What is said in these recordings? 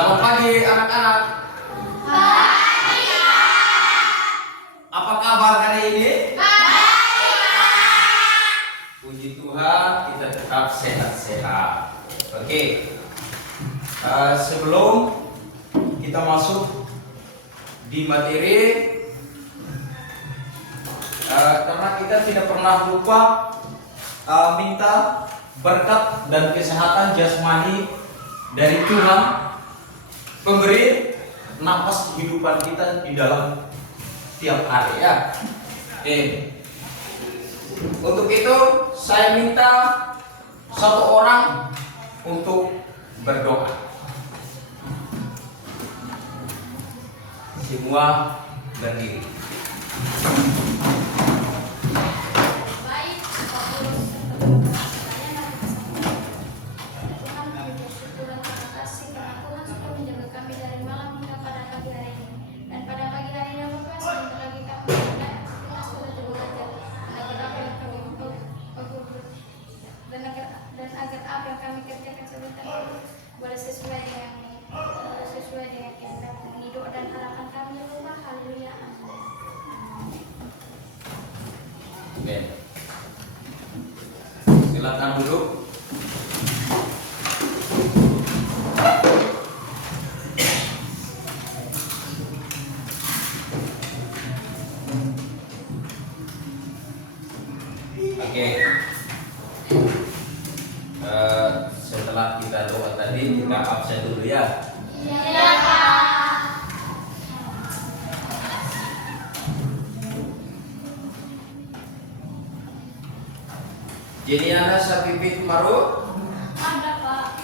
Selamat pagi anak-anak. Pagi, Pak. Apa kabar hari ini? Baik, Pak. Puji Tuhan kita tetap sehat-sehat. Oke. Sebelum kita masuk di materi, karena kita tidak pernah lupa minta berkat dan kesehatan jasmani dari Tuhan, pemberi nafas kehidupan kita di dalam tiap hari ya. Oke. Untuk itu saya minta satu orang untuk berdoa. Semua berdiri. Baik, Tuhan kami bersyukur dan terima kasih karena Tuhan sudah menjaga kami dari malam hingga pada pagi hari ini. Dan pada pagi hari ini Bapak, sebentar lagi kami akan aktivitas menuju belajar dan agar apa yang kami dan agar apa yang kami kerjakan sebentar lagi boleh sesuai dengan kehendak hidup dan harapan kami ya Bapak. Haleluya. Amin. Silakan duduk. Oke. Setelah kita doa tadi, kita absen dulu ya. Iya, Pak. Jeniana Sapipit Maru, Ada, Pak.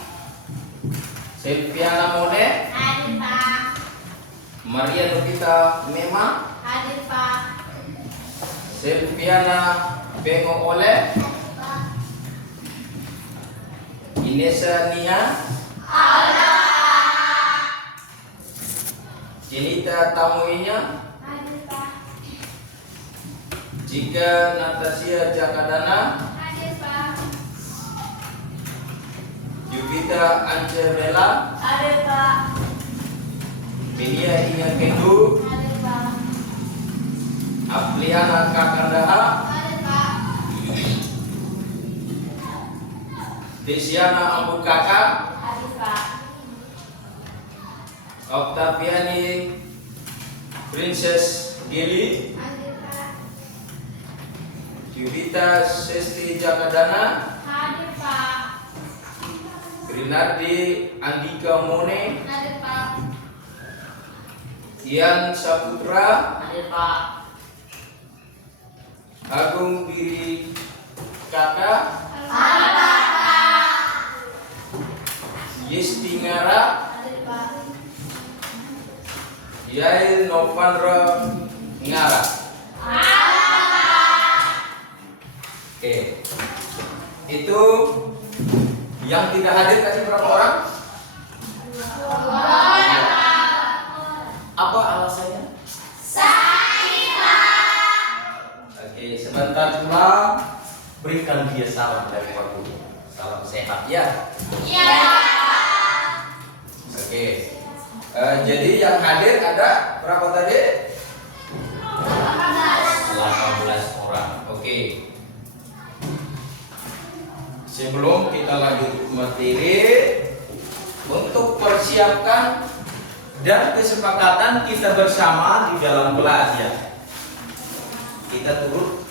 Silviana Mone, Hadir, Pak. Maria Novita Mema, Hadir, Pak. Silviana Bengo Ole, Inesa Nia, Ada. Jenita Tamuinya, Hadir, Pak. Jika Natasia Jakadana, Hadir, Pak. Jupita Ancerela, Hadir, Pak. Media Inga Kendu, Hadir, Pak. Apliana Kakandaha, Hadir, Pak. Desiana Ambu Kakak, Hadir, Pak. Octaviani Princess Gili, Hadir, Pak. Jupita Sesti Jakadana, Hadir, Pak. Grinardi Andika Mone, Hadir, Pak. Ian Saputra, Hadir, Pak. Agung Diri Kakak, Hadir, Pak. Yesti Ngara, Hadir, Pak. Yael Novandra Ngara. Hadir, Pak. Oke. Itu yang tidak hadir tadi berapa orang? Apa alasannya? Oke, sebentar pula berikan dia salam dari waktu. Salam sehat ya. Oke. Jadi yang hadir ada berapa tadi? 18 orang. Oke. Sebelum kita lanjut ke materi, untuk persiapkan dan kesepakatan kita bersama di dalam kelas ya. Kita turut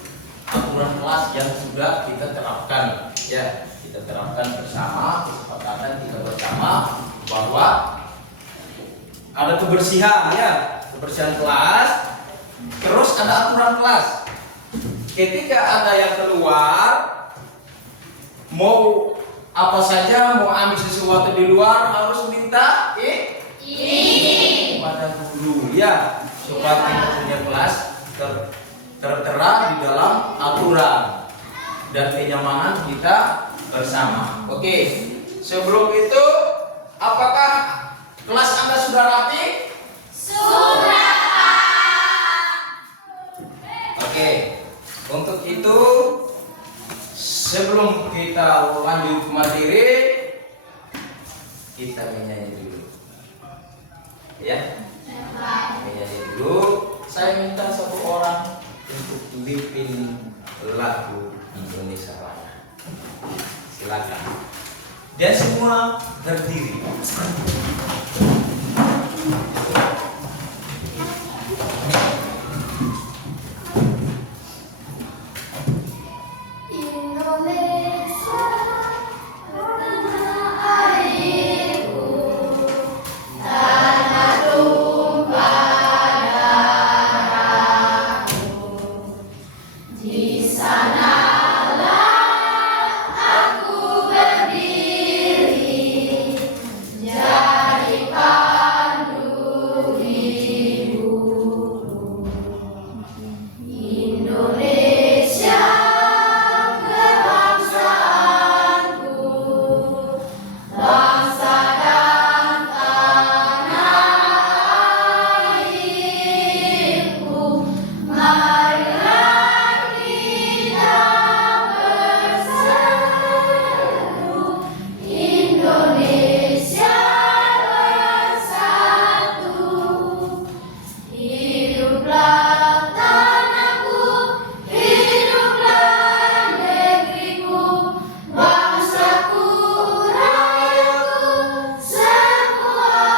aturan kelas yang sudah kita terapkan ya. Kita terapkan bersama, kesepakatan kita bersama bahwa ada kebersihan ya, kebersihan kelas, terus ada aturan kelas. Ketika ada yang keluar, mau apa saja, mau ambil sesuatu di luar harus minta izin pada guru ya, supaya kita punya kelas tertera di dalam aturan dan kenyamanan kita bersama. Oke, sebelum itu apakah kelas Anda sudah rapi? Sudah, Pak. Oke, untuk itu sebelum kita lanjut ke materi, kita menyanyi dulu. Ya. Oke, jadi dulu saya minta satu orang untuk bikin lagu Indonesia Raya. Silakan. Dan semua berdiri. Indonesia, tanah airku, tanah tumpah darahku. Di sanalah aku berdiri, jadi pandu hidup. Indonesia, kebangsaanku, bangsa dan tanah airku. Marilah kita berseru, Indonesia bersatu. Hiduplah tanahku, hiduplah negeriku, bangsaku, rakyatku, semuanya.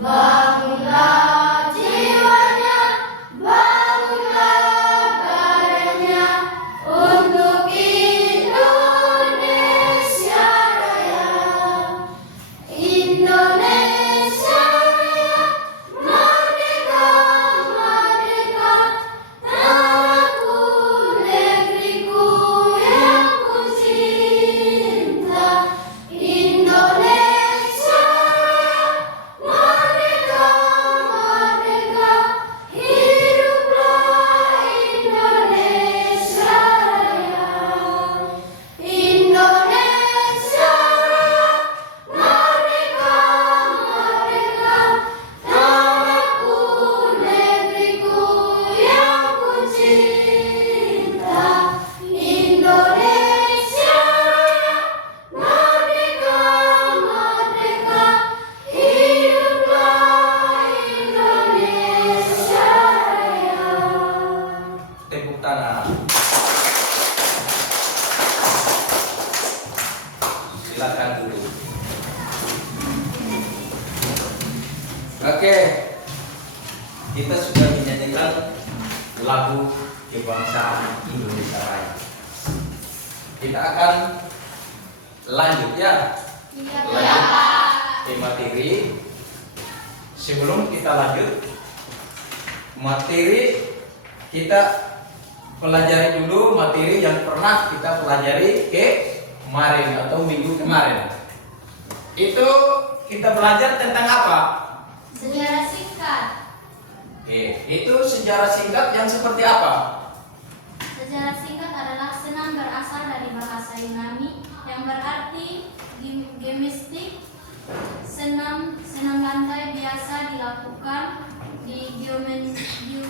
Bangunlah jiwanya, bangunlah badannya, untuk Indonesia Raya. Indonesia Raya, merdeka, merdeka, tanahku, negeriku yang ku cinta. Indonesia Raya, merdeka, merdeka, hiduplah Indonesia Raya. Indonesia Raya, merdeka, merdeka, tanahku, negeriku yang ku cinta. Indonesia Raya, merdeka, merdeka, hiduplah Indonesia Raya. Tepuk tangan. Silakan dulu. Oke, kita sudah menyanyikan lagu kebangsaan Indonesia Raya. Kita akan lanjut ya. Lanjut ke materi. Sebelum kita lanjut materi, kita pelajari dulu materi yang pernah kita pelajari kemarin atau minggu kemarin. Itu kita belajar tentang apa? Sejarah singkat. Itu sejarah singkat yang seperti apa? Sejarah singkat adalah senam berasal dari bahasa Yunani yang berarti gimnastik. Senam lantai biasa dilakukan di gimnasium.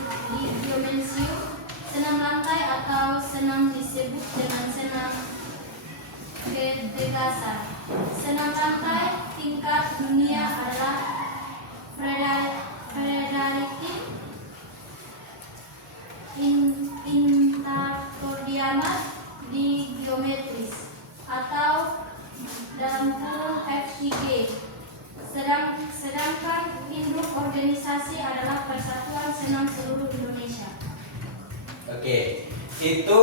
Senam lantai atau senam disebut dengan senam ketegasan. Senam lantai tingkat dunia adalah Frederick Interpodiamat di geometris atau dalam kurung FIG. Sedangkan induk organisasi adalah Persatuan Senam Seluruh Indonesia. Oke, itu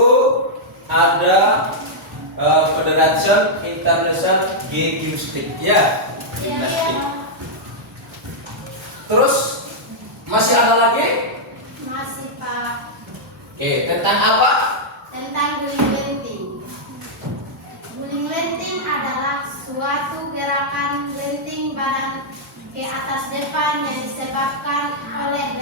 ada Federation International Gymnastics ya. Gimnastik. Terus masih ada lagi? Masih, Pak. Oke, tentang apa? Tentang guling lenting. Guling lenting adalah suatu gerakan lenting badan ke atas depan yang disebabkan oleh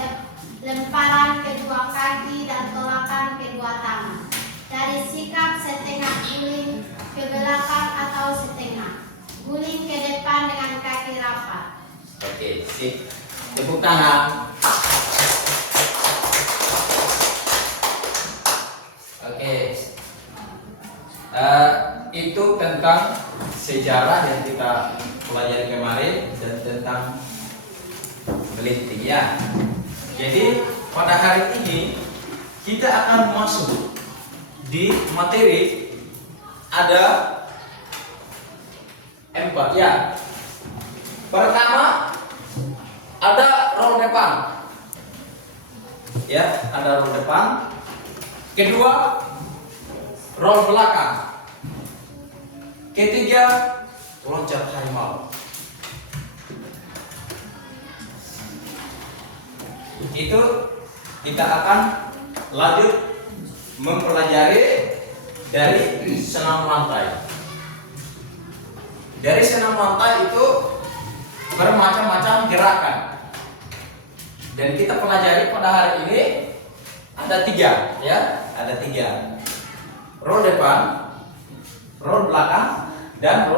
lemparan kedua kaki dan tolakan kedua tangan. Dari sikap setengah guling ke belakang atau setengah guling ke depan dengan kaki rapat. Oke, sip. Tepuk tangan. Oke. Itu tentang sejarah yang kita pelajari kemarin dan tentang melinting ya. Jadi pada hari ini kita akan masuk di materi ada 4 ya. Pertama ada roll depan. Ya, ada roll depan. Kedua roll belakang. Ketiga loncat harimau. Itu kita akan lanjut mempelajari dari senam lantai. Dari senam lantai itu bermacam-macam gerakan. Dan kita pelajari pada hari ini ada 3 ya, ada 3. Roll depan, roll belakang, dan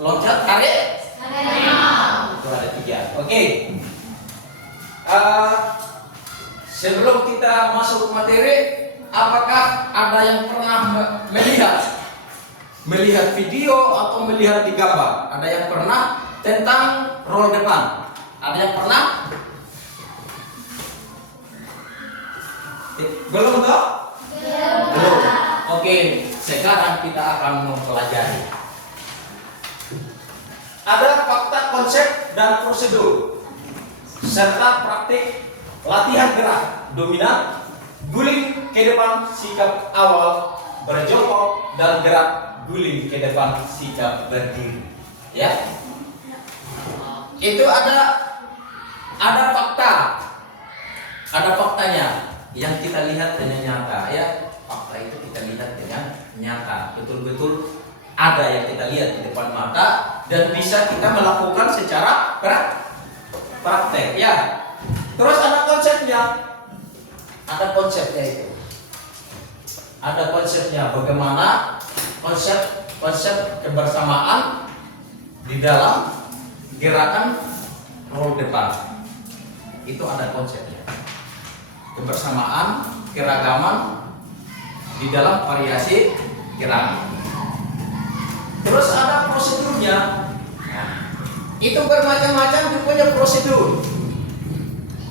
loncat tarik. Itu ada 3. Oke. Sebelum kita masuk materi, apakah ada yang pernah melihat video atau melihat di gambar? Ada yang pernah tentang roll depan? Ada yang pernah? Belum toh? Belum. Oke, sekarang kita akan mempelajari. Ada fakta, konsep, dan prosedur serta praktik latihan gerak dominan, guling ke depan, sikap awal, berjongkok, dan gerak guling ke depan, sikap berdiri. Ya, itu ada fakta, ada faktanya yang kita lihat dengan nyata. Ya, fakta itu kita lihat dengan nyata, betul-betul ada yang kita lihat di depan mata dan bisa kita melakukan secara praktek. Ya, terus ada konsepnya. Ada konsepnya itu. Ada konsepnya bagaimana konsep kebersamaan di dalam gerakan roll depan. Itu ada konsepnya. Kebersamaan, keragaman di dalam variasi gerakan. Terus ada prosedurnya. Nah, itu bermacam-macam punya prosedur.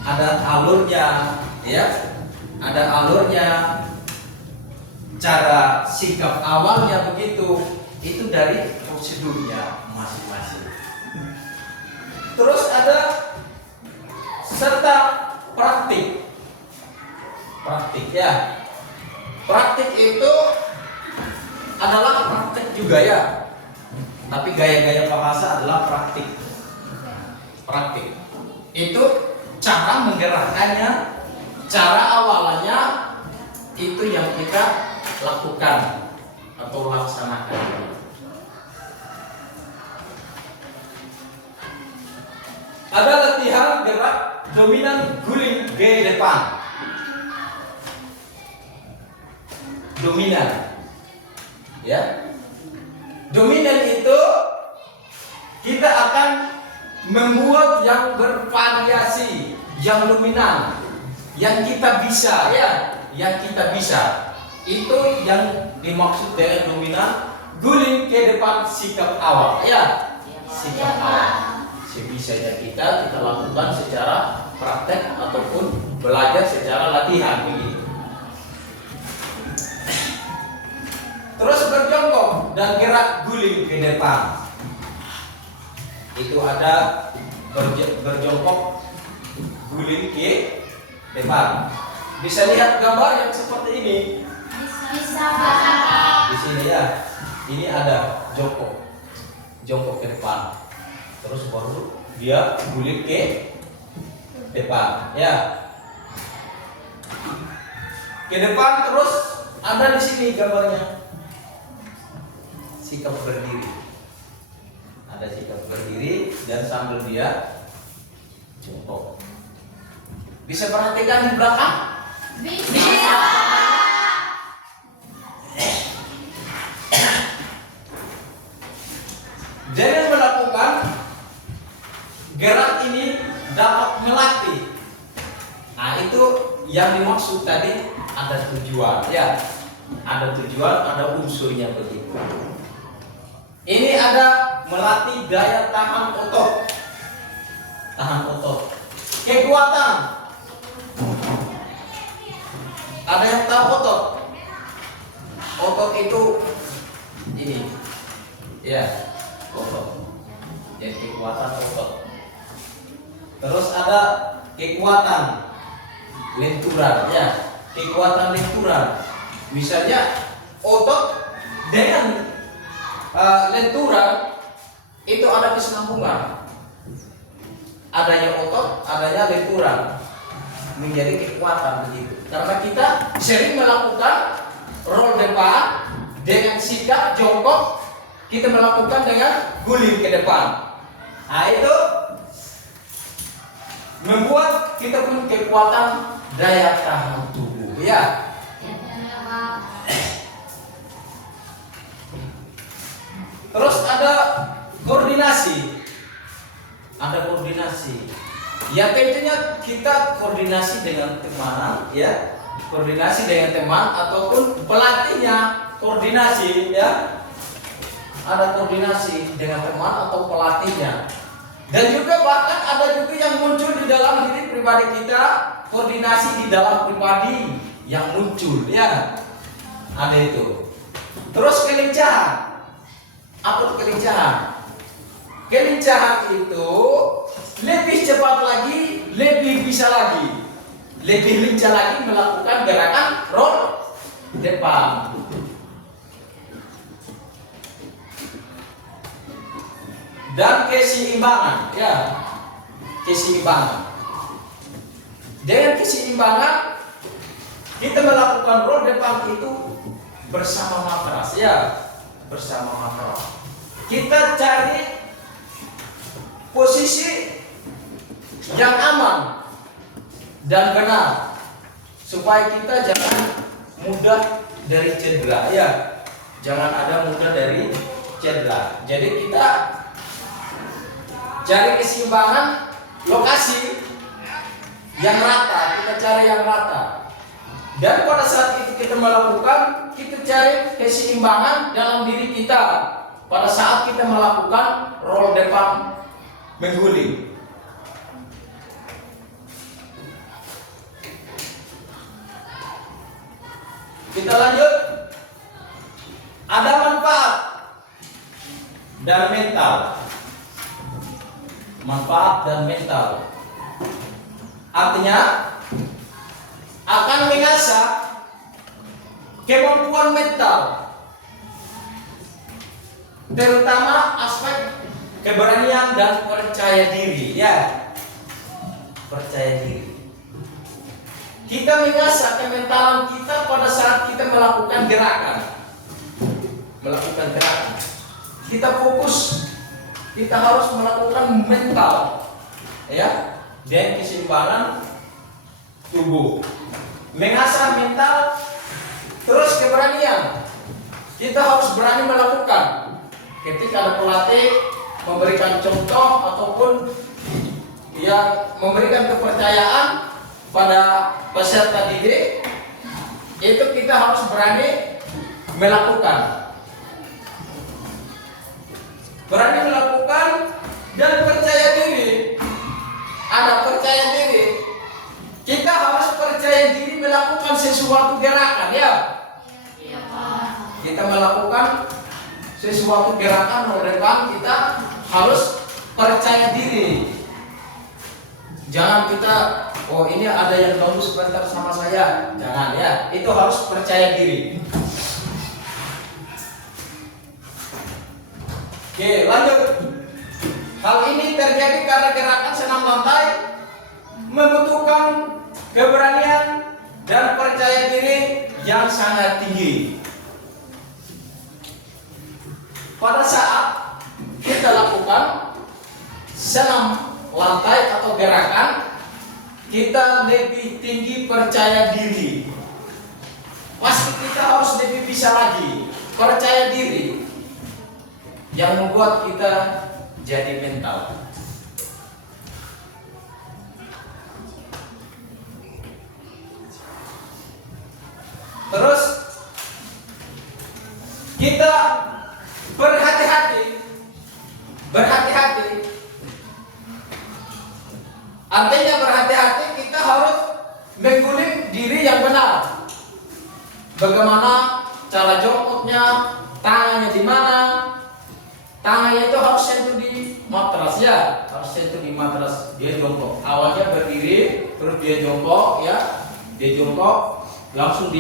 Ada alurnya, ya. Ada alurnya. Cara sikap awalnya begitu. Itu dari prosedurnya masing-masing. Terus ada serta praktik. Praktik ya. Praktik itu adalah praktik juga ya. Tapi gaya-gaya bahasa adalah praktik. Praktik itu cara menggerakkannya, cara awalannya itu yang kita lakukan atau laksanakan. Ada latihan gerak dominan guling ke depan. Dominan, ya. Dominan itu kita akan membuat yang bervariasi, yang dominan, yang kita bisa, ya, yang kita bisa. Itu yang dimaksud dengan dominan, guling ke depan, sikap awal, ya, sikap awal. Sebisanya kita lakukan secara praktek ataupun belajar secara latihan begitu. Terus berjongkok dan gerak guling ke depan. Itu ada berjongkok guling ke depan. Bisa lihat gambar yang seperti ini. Bisa, Pak. Di sini ya. Ini ada jongkok ke depan. Terus baru dia guling ke depan, ya. Ke depan terus ada di sini gambarnya. Sikap berdiri. Ada sikap berdiri dan sambil dia jongkok. Bisa perhatikan di belakang? Bisa. Dengan melakukan gerak ini dapat melatih. Nah, itu yang dimaksud tadi ada tujuan, ya. Ada tujuan, ada unsurnya begitu. Ini ada melatih daya tahan otot. Tahan otot. Kekuatan. Ada yang tahu otot? Otot itu ini. Ya, otot. Jadi kekuatan otot. Terus ada kekuatan lenturan, ya. Kekuatan lenturan. Misalnya otot dengan lenturan itu ada kesinambungan. Adanya otot, adanya lenturan menjadi kekuatan begitu. Karena kita sering melakukan roll depan dengan sikap jongkok, kita melakukan dengan guling ke depan. Nah itu membuat kita punya kekuatan daya tahan tubuh, ya. Terus ada koordinasi. Ada koordinasi. Ya tentunya kita koordinasi dengan teman, ya. Koordinasi dengan teman ataupun pelatihnya koordinasi, ya. Ada koordinasi dengan teman atau pelatihnya. Dan juga bahkan ada juga yang muncul di dalam diri pribadi kita, koordinasi di dalam pribadi yang muncul, ya. Ada itu. Terus kelincahan. Apa itu kelincahan? Kelincahan itu lebih cepat lagi, lebih bisa lagi, lebih lincah lagi melakukan gerakan roll depan. Dan keseimbangan, ya, keseimbangan. Dengan keseimbangan kita melakukan roll depan itu bersama matras, ya, bersama matras. Kita cari posisi yang aman dan benar supaya kita jangan mudah dari cedera, ya. Jangan ada mudah dari cedera. Jadi kita cari keseimbangan lokasi yang rata, kita cari yang rata. Dan pada saat itu kita melakukan, kita cari keseimbangan dalam diri kita pada saat kita melakukan roll depan mengguling. Kita lanjut. Ada manfaat dan mental. Manfaat dan mental. Artinya akan mengasah kemampuan mental, terutama aspek keberanian dan percaya diri, ya. Percaya diri. Kita mengasah kementalan kita pada saat kita melakukan gerakan. Melakukan gerakan. Kita fokus, kita harus melakukan mental, ya, dan keseimbangan tubuh. Mengasah mental, terus keberanian. Kita harus berani melakukan. Ketika ada pelatih memberikan contoh ataupun ya memberikan kepercayaan pada peserta didik, itu kita harus berani melakukan. Berani melakukan dan percaya diri. Ada percaya diri. Kita harus percaya diri melakukan sesuatu gerakan, ya. Kita melakukan sesuatu gerakan depan, kita harus percaya diri. Jangan kita, oh ini ada yang bagus sebentar sama saya. Jangan, ya. Itu harus percaya diri. Oke, lanjut. Hal ini terjadi karena gerakan senam lantai membutuhkan keberanian dan percaya diri yang sangat tinggi. Pada saat kita lakukan senam lantai atau gerakan, kita lebih tinggi percaya diri. Pasti kita harus lebih bisa lagi percaya diri, yang membuat kita jadi mental. Terus kita berhati-hati bagaimana cara jongkoknya, tangannya di mana. Tangannya itu harus sentuh di matras ya, harus sentuh di matras. Dia jongkok. Awalnya berdiri, terus dia jongkok ya, dia jongkok, langsung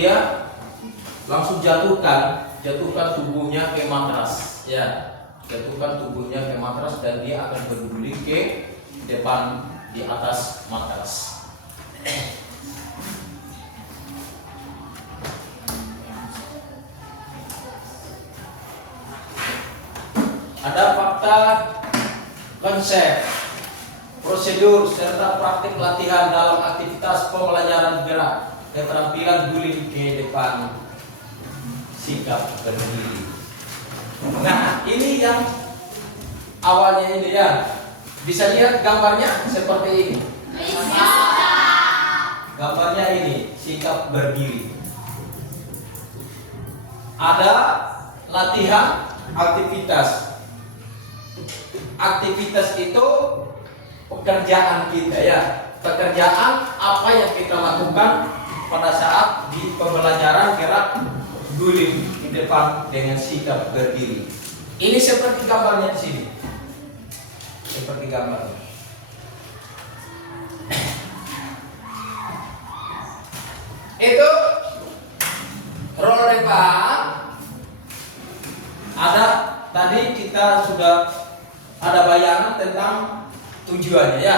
jatuhkan tubuhnya ke matras ya, jatuhkan tubuhnya ke matras dan dia akan berguling ke depan di atas matras. Ada fakta, konsep, prosedur serta praktik latihan dalam aktivitas pembelajaran gerak, keterampilan guling ke depan, sikap berdiri. Nah, ini yang awalnya ini ya. Bisa lihat gambarnya seperti ini. Gambarnya ini, sikap berdiri. Ada latihan aktivitas. Aktivitas itu pekerjaan kita ya. Pekerjaan apa yang kita lakukan pada saat di pembelajaran gerak guling di depan dengan sikap berdiri. Ini seperti gambarnya di sini. Seperti gambarnya. Itu roll depan. Ada tadi kita sudah ada bayangan tentang tujuannya ya.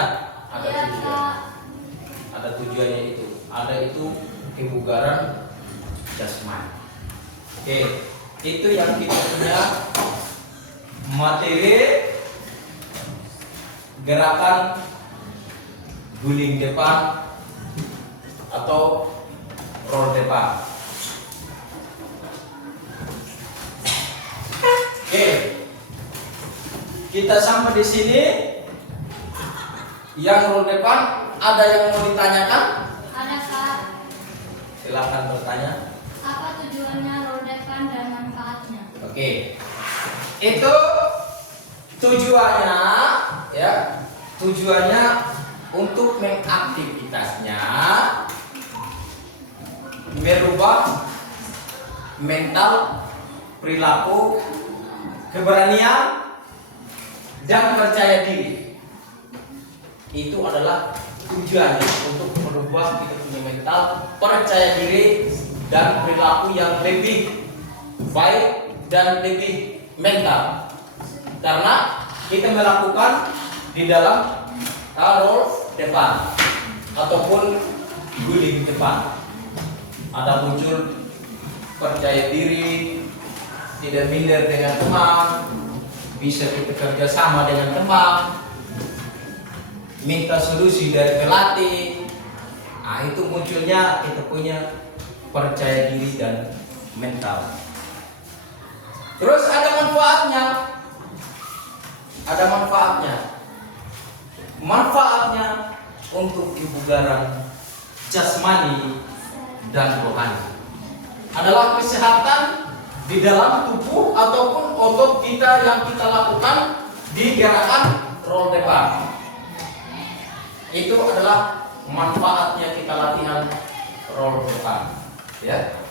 Ada tujuan. Ada tujuannya itu. Ada itu kebugaran jasmani. Oke, itu yang kita punya materi gerakan guling depan atau roll depan. Oke, kita sampai di sini. Yang roll depan ada yang mau ditanyakan? Ada Kak. Silakan bertanya. Apa tujuannya roll depan dan manfaatnya? Oke, itu tujuannya ya, tujuannya untuk mengaktivitasnya merubah mental, perilaku, keberanian dan percaya diri. Itu adalah tujuannya untuk merubah kita punya mental, percaya diri dan perilaku yang lebih baik dan lebih mental. Karena kita melakukan di dalam roll depan ataupun guling depan. Ada muncul percaya diri, tidak minder dengan teman, bisa kita kerja sama dengan teman, minta solusi dari pelatih. Nah, itu munculnya kita punya percaya diri dan mental. Terus ada manfaatnya. Ada manfaatnya. Manfaatnya untuk kebugaran jasmani dan rohani. Adalah kesehatan di dalam tubuh ataupun otot kita yang kita lakukan di gerakan roll depan. Itu adalah manfaatnya kita latihan roll depan, ya.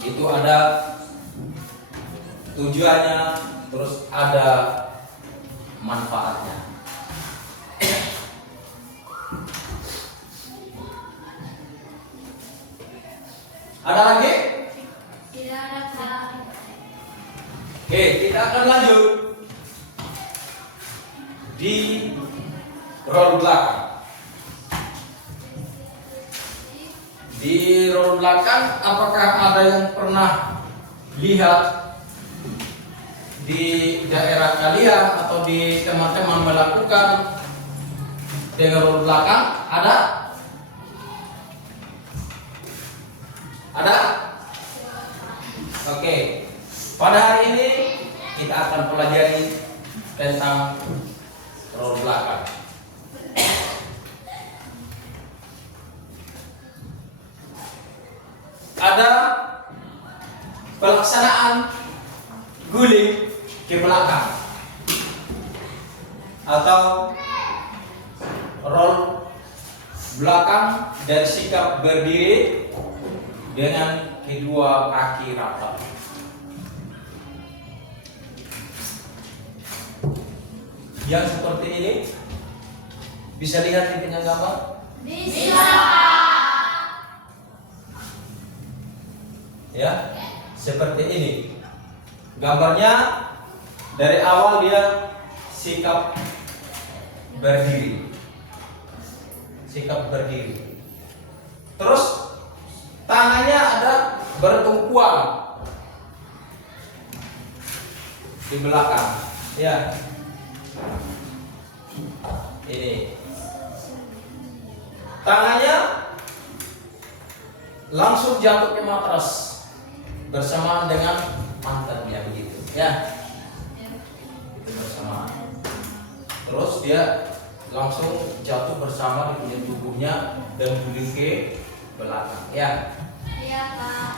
Itu ada tujuannya, terus ada manfaatnya. Ada lagi? Tidak ada Kak. Oke, kita akan lanjut di roll belakang. Di roll belakang, apakah ada yang pernah lihat di daerah kalian atau di teman-teman melakukan dengan roll belakang? Ada? Ada? Oke. Pada hari ini kita akan pelajari tentang roll belakang. Ada pelaksanaan guling ke belakang atau roll belakang dari sikap berdiri dengan kedua kaki rapat. Yang seperti ini bisa lihat di tengah gambar? Bisa. Ya, seperti ini. Gambarnya dari awal dia sikap berdiri. Sikap berdiri. Terus tangannya ada bertumpuan di belakang. Ya. Ini. Tangannya langsung jatuh ke matras bersamaan dengan pantatnya begitu. Ya. Itu bersamaan. Terus dia langsung jatuh bersama di tubuhnya dan guling ke belakang. Ya. Iya, Pak.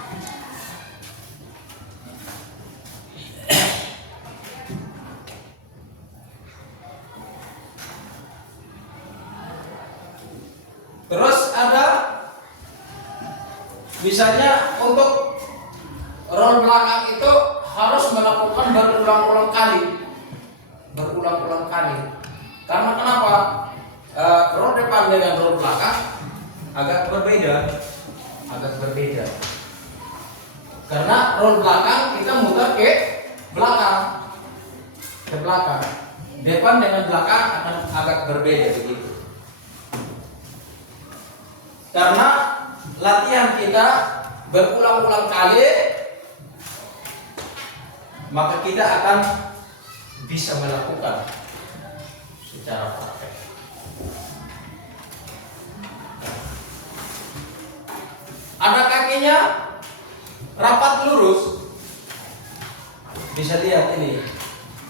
Terus ada misalnya untuk roll belakang itu harus melakukan berulang-ulang kali. Berulang-ulang kali. Karena kenapa? Roll depan dengan roll belakang agak berbeda. Agak berbeda. Karena roll belakang kita muter ke belakang. Ke belakang. Depan dengan belakang akan agak berbeda begitu. Karena latihan kita berulang-ulang kali, maka kita akan bisa melakukan secara praktek. Ada kakinya rapat lurus, bisa lihat ini.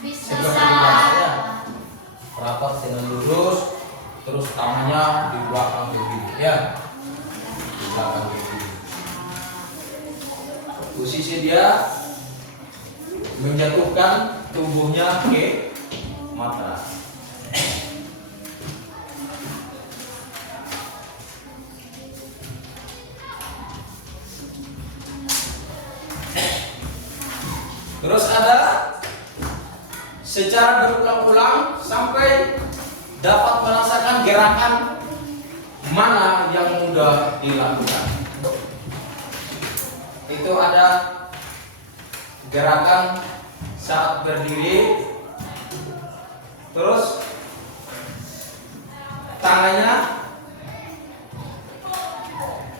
Bisa. Seperti di belakangnya. Rapat dengan lurus, terus tangannya di belakang begini, ya. Di belakang begini. Posisi dia menjatuhkan tubuhnya ke matras. Terus ada secara berulang-ulang sampai dapat merasakan gerakan mana yang mudah dilakukan. Itu ada gerakan saat berdiri, terus tangannya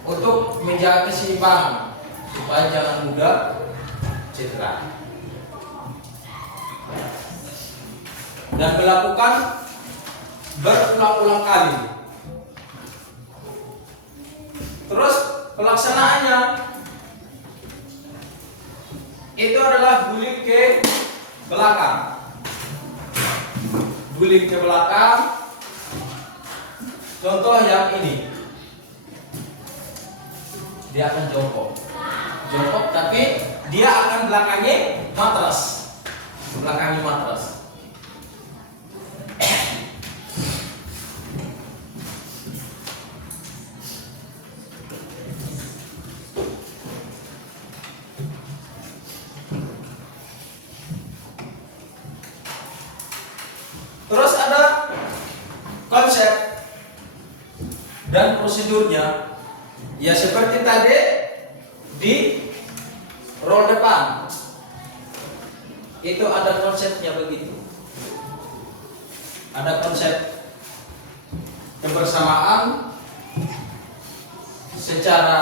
untuk menjaga keseimbangan supaya jangan mudah cedera. Dan melakukan berulang-ulang kali. Terus pelaksanaannya itu adalah guling ke belakang. Guling ke belakang. Contoh yang ini. Dia akan jongkok. Jongkok tapi dia akan belakangi matras. Belakangi matras. Terus ada konsep dan prosedurnya. Ya seperti tadi di roll depan. Itu ada konsepnya begitu. Ada konsep kebersamaan secara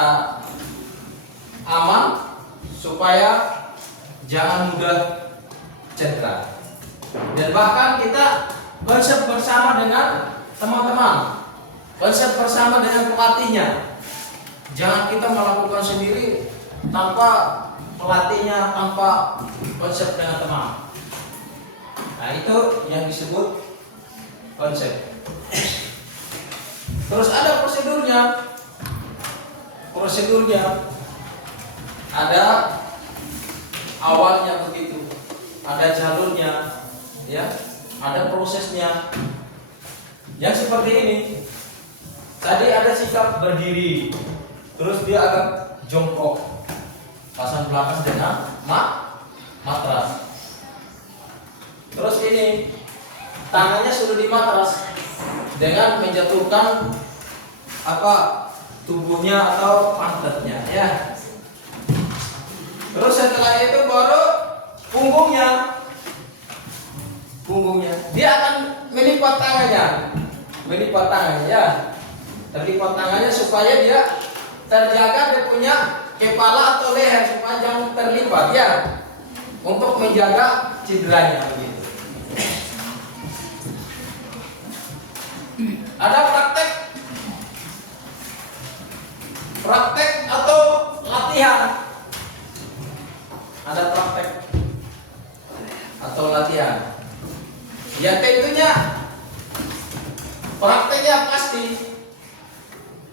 aman supaya jangan mudah cedera. Dan bahkan kita konsep bersama dengan teman-teman, konsep bersama dengan pelatihnya. Jangan kita melakukan sendiri tanpa pelatihnya, tanpa konsep dengan teman. Nah itu yang disebut konsep. Terus ada prosedurnya. Prosedurnya ada awalnya begitu, ada jalurnya, ya, ada prosesnya. Yang seperti ini. Tadi ada sikap berdiri, terus dia agak jongkok, pasang belakang dengan matras. Terus ini tangannya sudah di matras dengan menjatuhkan tubuhnya atau pantatnya ya. Terus setelah itu baru punggungnya dia akan melipat tangannya ya. Terlipat tangannya supaya dia terjaga, dia punya kepala atau leher supaya jangan terlipat ya, untuk menjaga cederanya begitu. Ada praktek atau latihan. Ada praktek atau latihan. Ya tentunya prakteknya pasti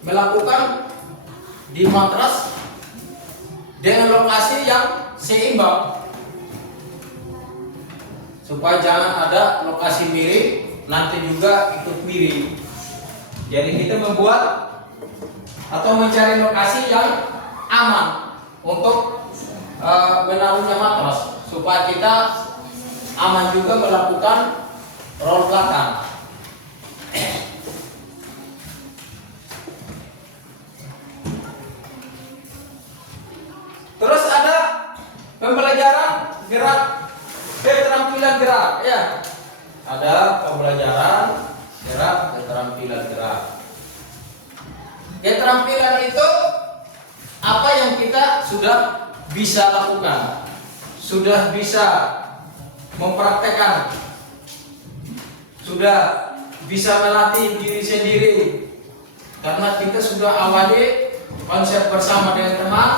melakukan di matras dengan lokasi yang seimbang, supaya jangan ada lokasi miring nanti juga ikut miring. Jadi kita membuat atau mencari lokasi yang aman untuk menaruhnya matras, supaya kita aman juga melakukan roll belakang. Terus ada pembelajaran keterampilan gerak ya. Ada pembelajaran keterampilan gerak. Keterampilan itu apa yang kita sudah bisa lakukan, sudah bisa mempraktekkan, sudah bisa melatih diri sendiri, karena kita sudah awali konsep bersama dengan teman,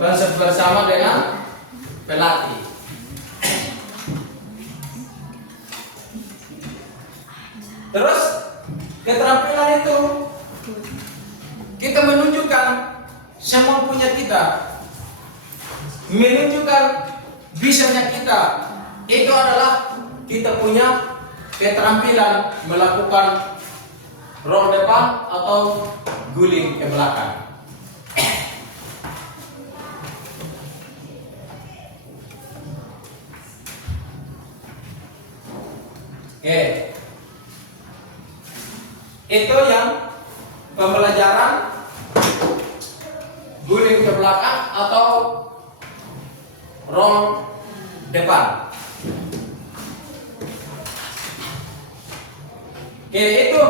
konsep bersama dengan pelatih. Terus keterampilan itu kita menunjukkan semampunya kita, menunjukkan bisanya kita. Itu adalah kita punya keterampilan melakukan roll depan atau guling ke belakang. Oke. Itu yang pembelajaran guling ke belakang atau roll depan. Oke, itu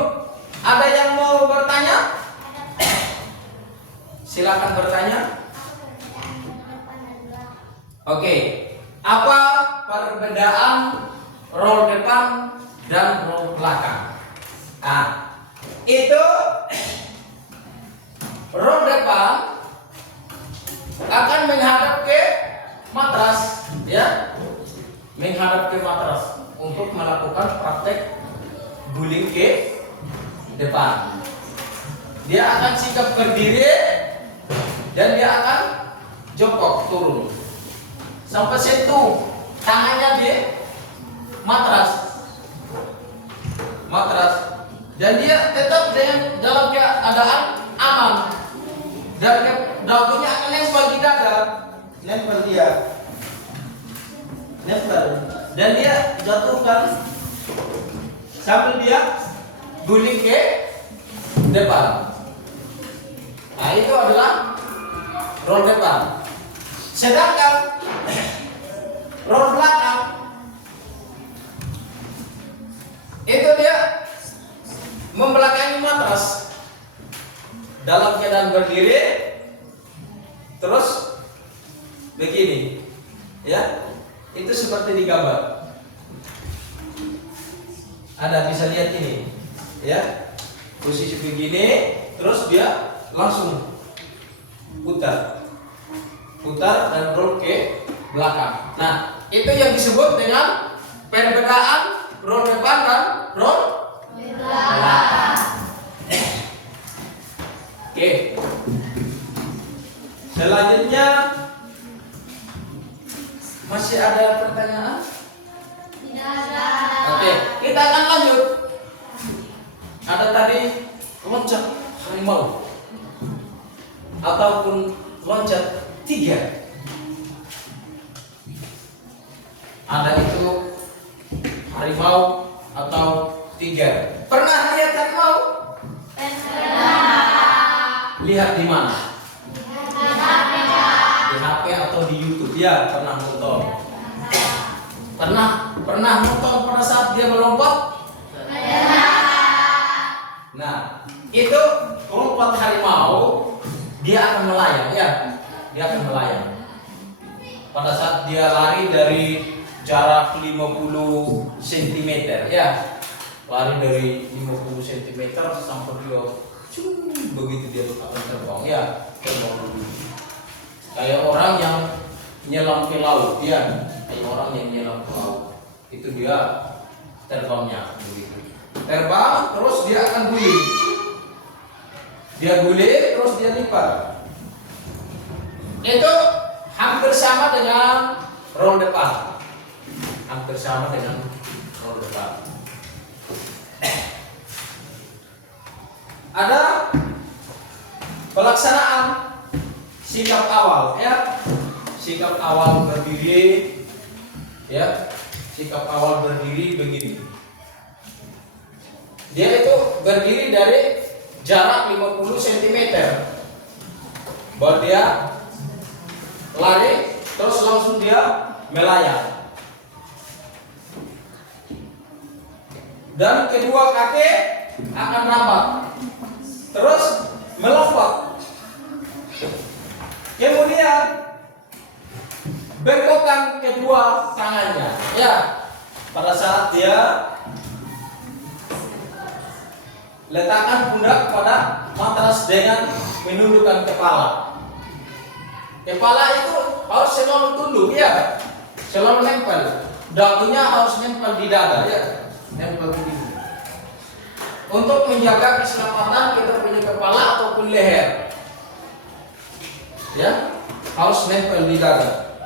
ada yang mau bertanya? Silakan bertanya. Oke, apa perbedaan roll depan dan roll belakang? Itu roll depan akan menghadap ke matras ya, menghadap ke matras untuk melakukan praktek guling ke depan. Dia akan sikap berdiri dan dia akan jongkok turun sampai sentuh tangannya di matras, dan dia tetap dalam keadaan aman, dan dagunya akan nempel di dada, nempel, dan dia jatuhkan sambil dia guling ke depan. Itu adalah roll depan. Sedangkan roll belakang itu dia membelakangi matras dalam keadaan berdiri, terus begini ya. Itu seperti di gambar. Ada, bisa lihat ini ya, posisi begini, terus dia langsung putar dan roll ke belakang. Nah, itu yang disebut dengan perbedaan roll depan dan roll belakang. Oke. Selanjutnya masih ada pertanyaan? Oke, kita akan lanjut. Ada tadi loncat harimau ataupun loncat 3. Ada itu harimau atau tiger. Pernah lihat harimau? Lihat di mana? Di HP atau di YouTube? Ya, pernah nonton. Pernah nonton pada saat dia melompat? Nah, itu lompat harimau, dia akan melayang, ya. Dia akan melayang. Pada saat dia lari dari jarak 50 cm, ya. Lari dari 50 cm sampai dia begitu dia akan terbang, ya. Terbang dulu. Kayak orang yang nyelam ke laut, ya. Kayak orang yang nyelam ke laut. Itu dia terbangnya begitu. Terbang terus dia akan guling. Dia guling terus dia lipat. Itu hampir sama dengan roll depan. Hampir sama dengan roll depan. Ada pelaksanaan sikap awal, ya. Sikap awal berdiri, ya. Sikap awal berdiri begini. Dia itu berdiri dari jarak 50 cm. Baru dia lari terus langsung dia melayang. Dan kedua kaki akan rambat. Terus melompat. Kemudian bengkokkan kedua tangannya. Ya, pada saat dia letakkan pundak pada matras dengan menundukkan kepala. Kepala itu harus selalu tunduk, ya, selalu nempel. Dagunya harus nempel di dada, ya, nempel begini. Untuk menjaga keselamatan kita punya kepala ataupun leher, ya, harus nempel di dada.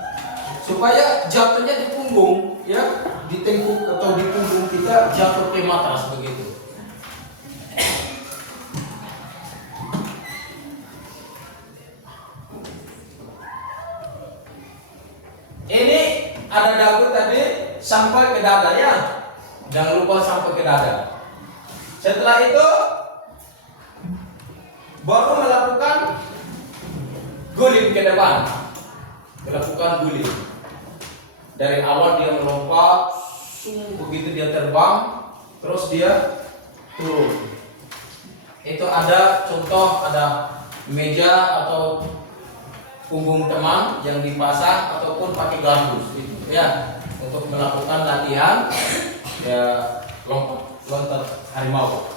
Supaya jatuhnya di punggung, ya, di tengkuk atau di punggung kita jatuh ke matras begitu. Ini ada dagu tadi sampai ke dada, ya. Jangan lupa sampai ke dada. Setelah itu baru melakukan guling ke depan. Melakukan guling. Dari awal dia melompat, begitu dia terbang, terus dia turun. Itu ada contoh, ada meja atau punggung teman yang dipasang ataupun pakai gardus gitu, ya, untuk melakukan latihan, ya, loncat harimau.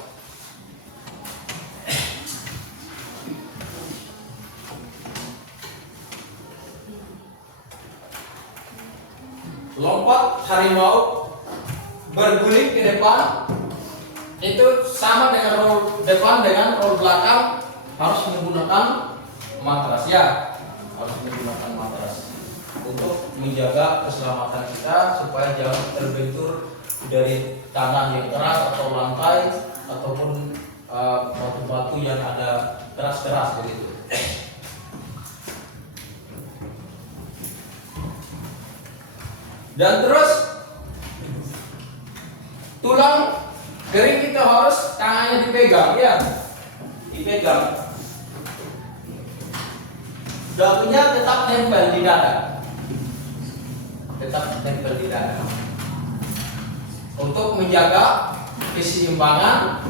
Lompat harimau berguling ke depan itu sama dengan roll depan dengan roll belakang, harus menggunakan matras, ya. Harus menggunakan matras untuk menjaga keselamatan kita supaya jangan terbentur dari tanah yang keras atau lantai ataupun batu-batu yang ada keras-keras begitu. Dan terus tulang kering kita harus tangannya dipegang, ya, dipegang. Dagunya tetap nempel di dada. Tetap nempel di dada. Untuk menjaga keseimbangan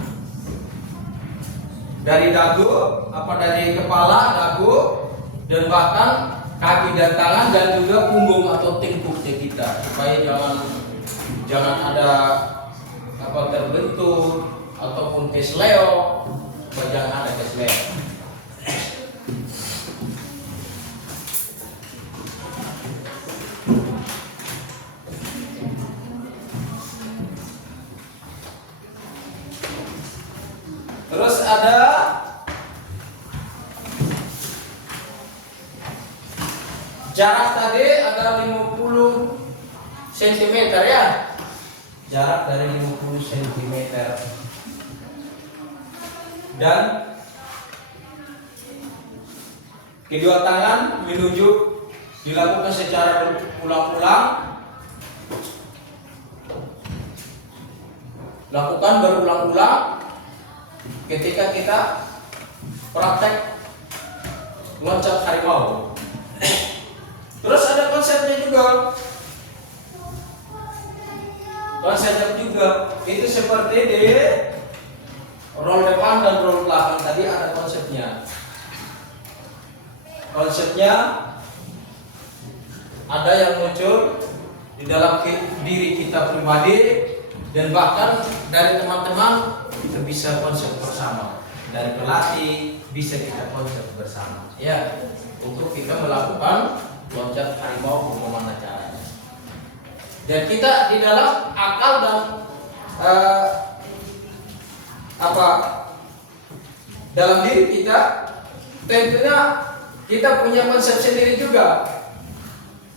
dari dagu, dari kepala, dagu, dan bahkan kaki dan tangan dan juga punggung atau tengkuknya kita, supaya jangan ada terbentur ataupun kesleo, jangan ada kesleo. Terus ada jarak tadi ada 50 cm, ya. Jarak dari 50 cm. Dan Kedua tangan menunjuk, dilakukan secara berulang-ulang. Lakukan berulang-ulang ketika kita praktek loncat harimau. Terus ada konsepnya juga. Konsepnya juga itu seperti di roll depan dan roll belakang tadi ada konsepnya. Konsepnya ada yang muncul di dalam diri kita pribadi dan bahkan dari teman-teman kita bisa konsep bersama. Dari pelatih bisa kita konsep bersama. Ya, untuk kita melakukan loncat harimau bagaimana caranya. Dan kita di dalam akal dan dalam diri kita tentunya kita punya konsep sendiri juga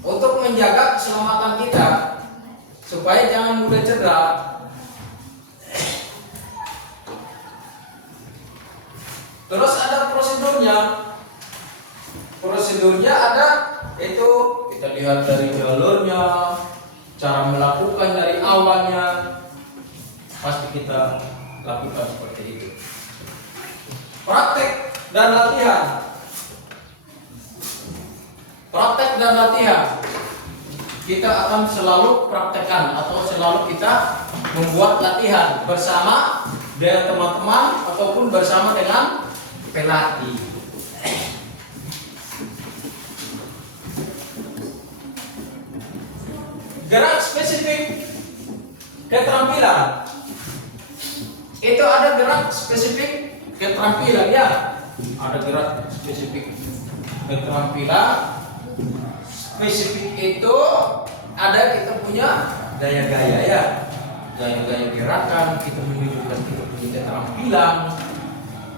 untuk menjaga keselamatan kita supaya jangan mudah cedera. Terus ada prosedurnya. Prosedurnya ada itu kita lihat dari jalurnya, cara melakukan dari awalnya, pasti kita lakukan seperti itu. Praktek dan latihan. Praktek dan latihan. Kita akan selalu praktekkan atau selalu kita membuat latihan bersama dengan teman-teman ataupun bersama dengan pelatih. Gerak spesifik keterampilan. Itu ada gerak spesifik keterampilan ya. Ada gerak spesifik keterampilan. Spesifik itu ada kita punya gaya-gaya ya. Gaya-gaya gerakan kita menunjukkan kita punya keterampilan.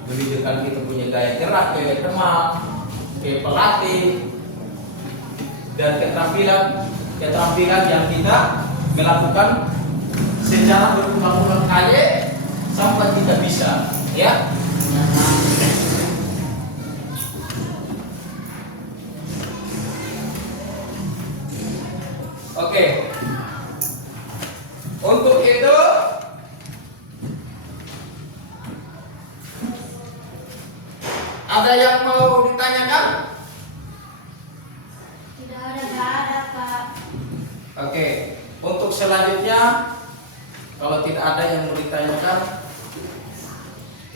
Menunjukkan kita punya gaya gerak, gaya demam, gaya pelatih, dan keterampilan yang kita melakukan secara berulang-ulang kali sampai kita bisa, ya. Oke. Untuk itu ada yang mau ditanyakan? Tidak ada, Pak. Oke. Untuk selanjutnya, kalau tidak ada yang mau ditanyakan,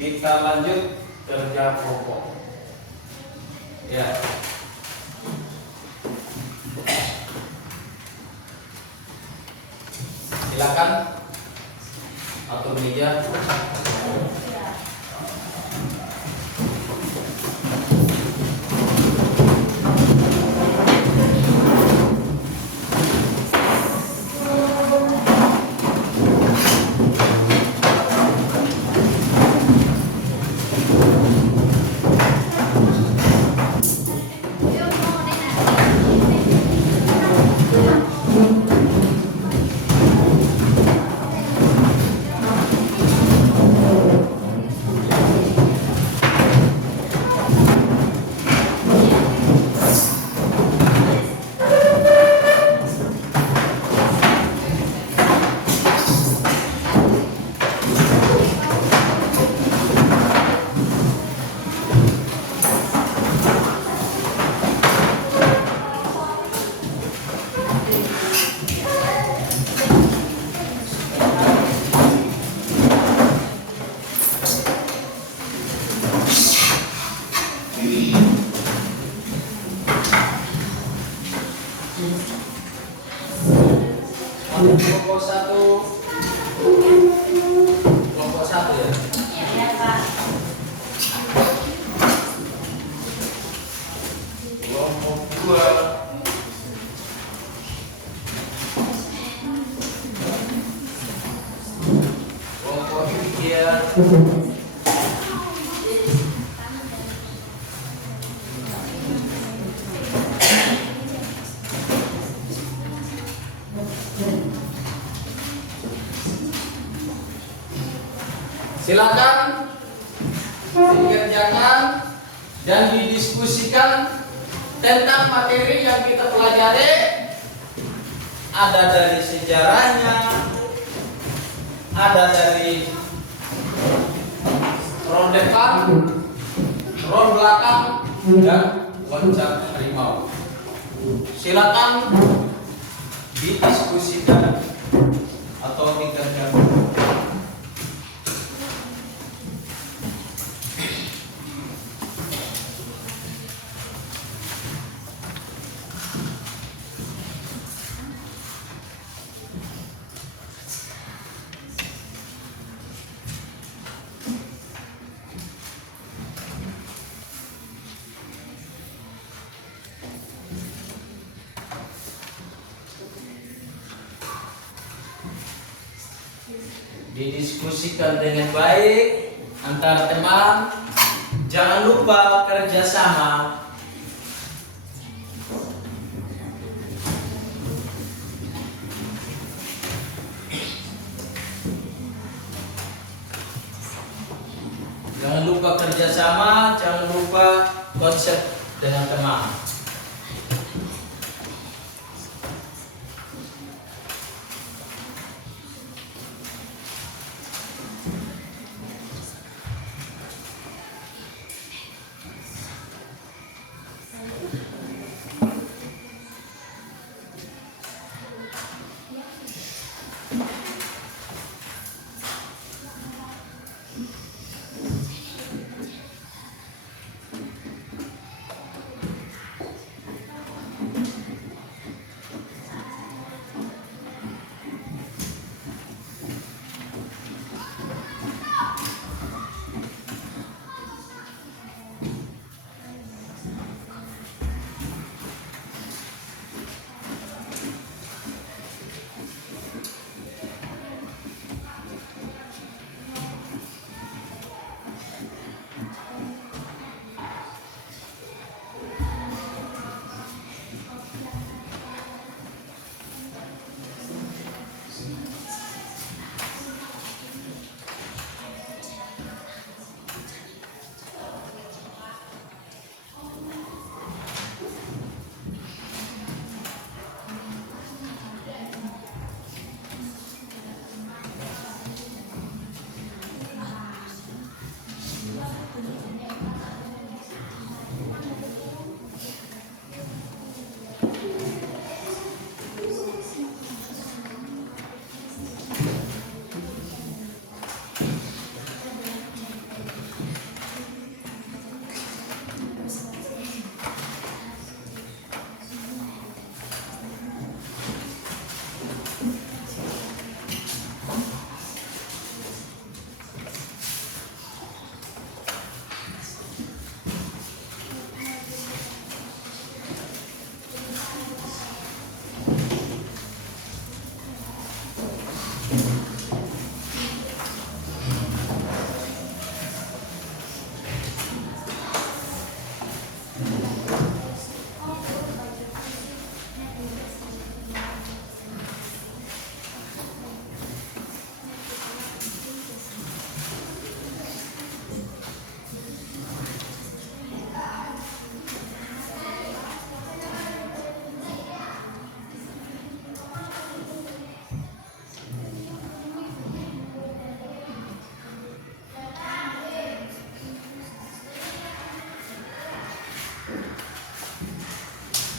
kita lanjut kerja pokok. Ya. Silakan atur meja. Kelompok satu ya. Iya, Pak. Kelompok dua. Kelompok tiga. Silakan dikerjakan dan didiskusikan tentang materi yang kita pelajari. Ada dari sejarahnya, ada dari ron depan, ron belakang, dan loncat harimau. Silakan didiskusikan atau dikerjakan. Didiskusikan dengan baik antara teman. Jangan lupa kerjasama. Jangan lupa kerjasama, jangan lupa konsep dengan teman.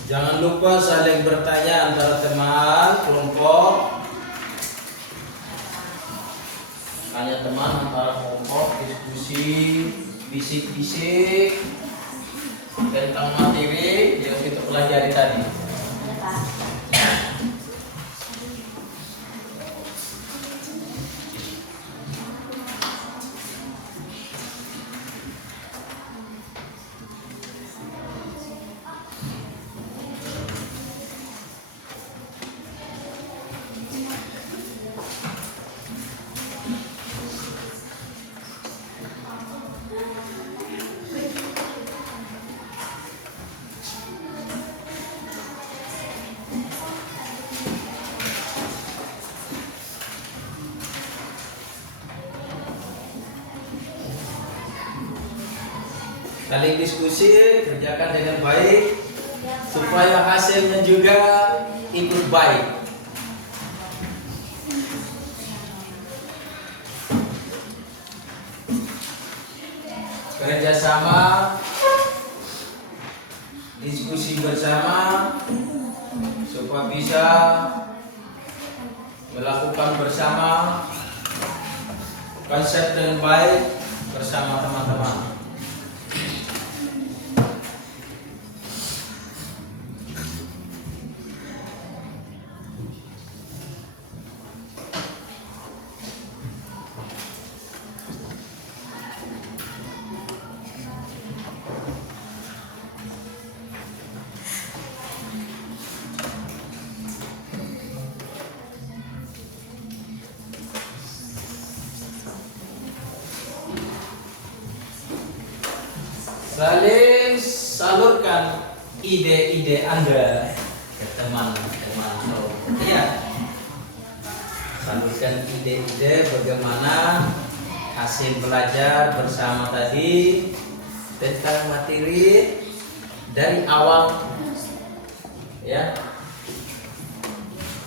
Jangan lupa saling bertanya antara teman, kelompok. Tanya teman antara kelompok, diskusi, bisik-bisik tentang materi yang kita pelajari tadi. Saling diskusi, kerjakan dengan baik supaya hasilnya juga ikut baik. Kerjasama, diskusi bersama supaya bisa melakukan bersama konsep dengan baik bersama teman-teman. Saling salurkan ide-ide Anda ke teman-teman. Ya, salurkan ide-ide bagaimana hasil belajar bersama tadi tentang materi dari awal, ya,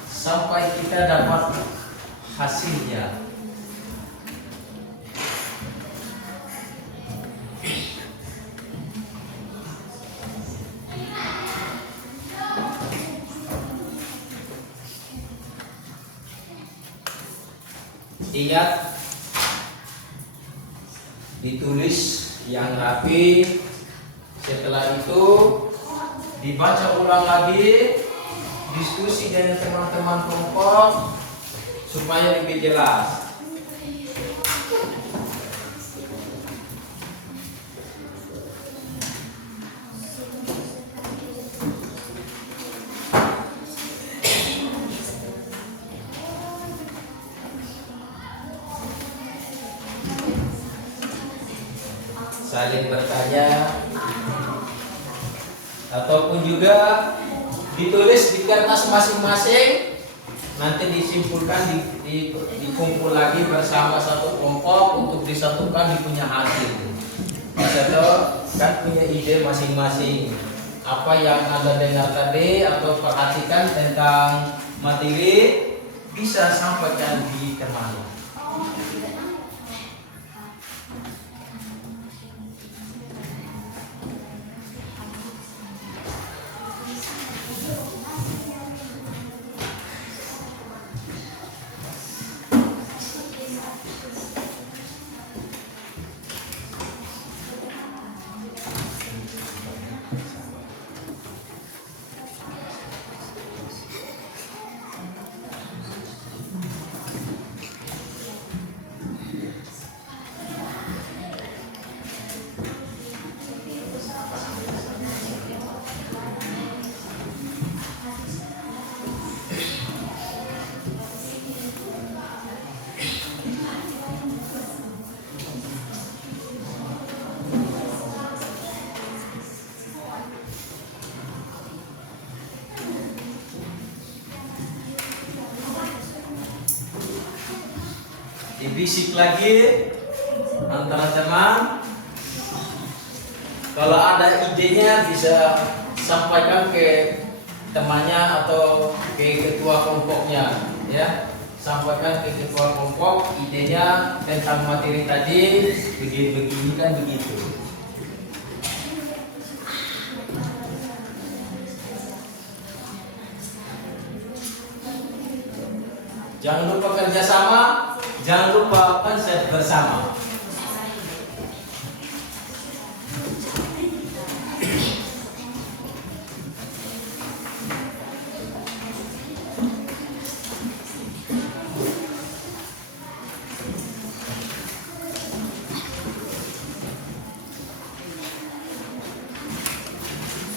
sampai kita dapat hasilnya. Ingat, ditulis yang rapi, setelah itu dibaca ulang lagi, diskusi dengan teman-teman kelompok supaya lebih jelas. Saling bertanya ataupun juga ditulis di kertas masing-masing, nanti disimpulkan dikumpul lagi bersama satu kelompok untuk disatukan di punya hasil. Atau kan punya ide masing-masing, apa yang Anda dengar tadi atau perhatikan tentang materi bisa sampaikan di teman. Dibisik lagi antara teman. Kalau ada idenya bisa sampaikan ke temannya atau ke ketua kelompoknya, ya. Sampaikan ke ketua kelompok idenya tentang materi tadi, begini kan begitu. Jangan lupa kerjasama, jangan lupa konsep bersama.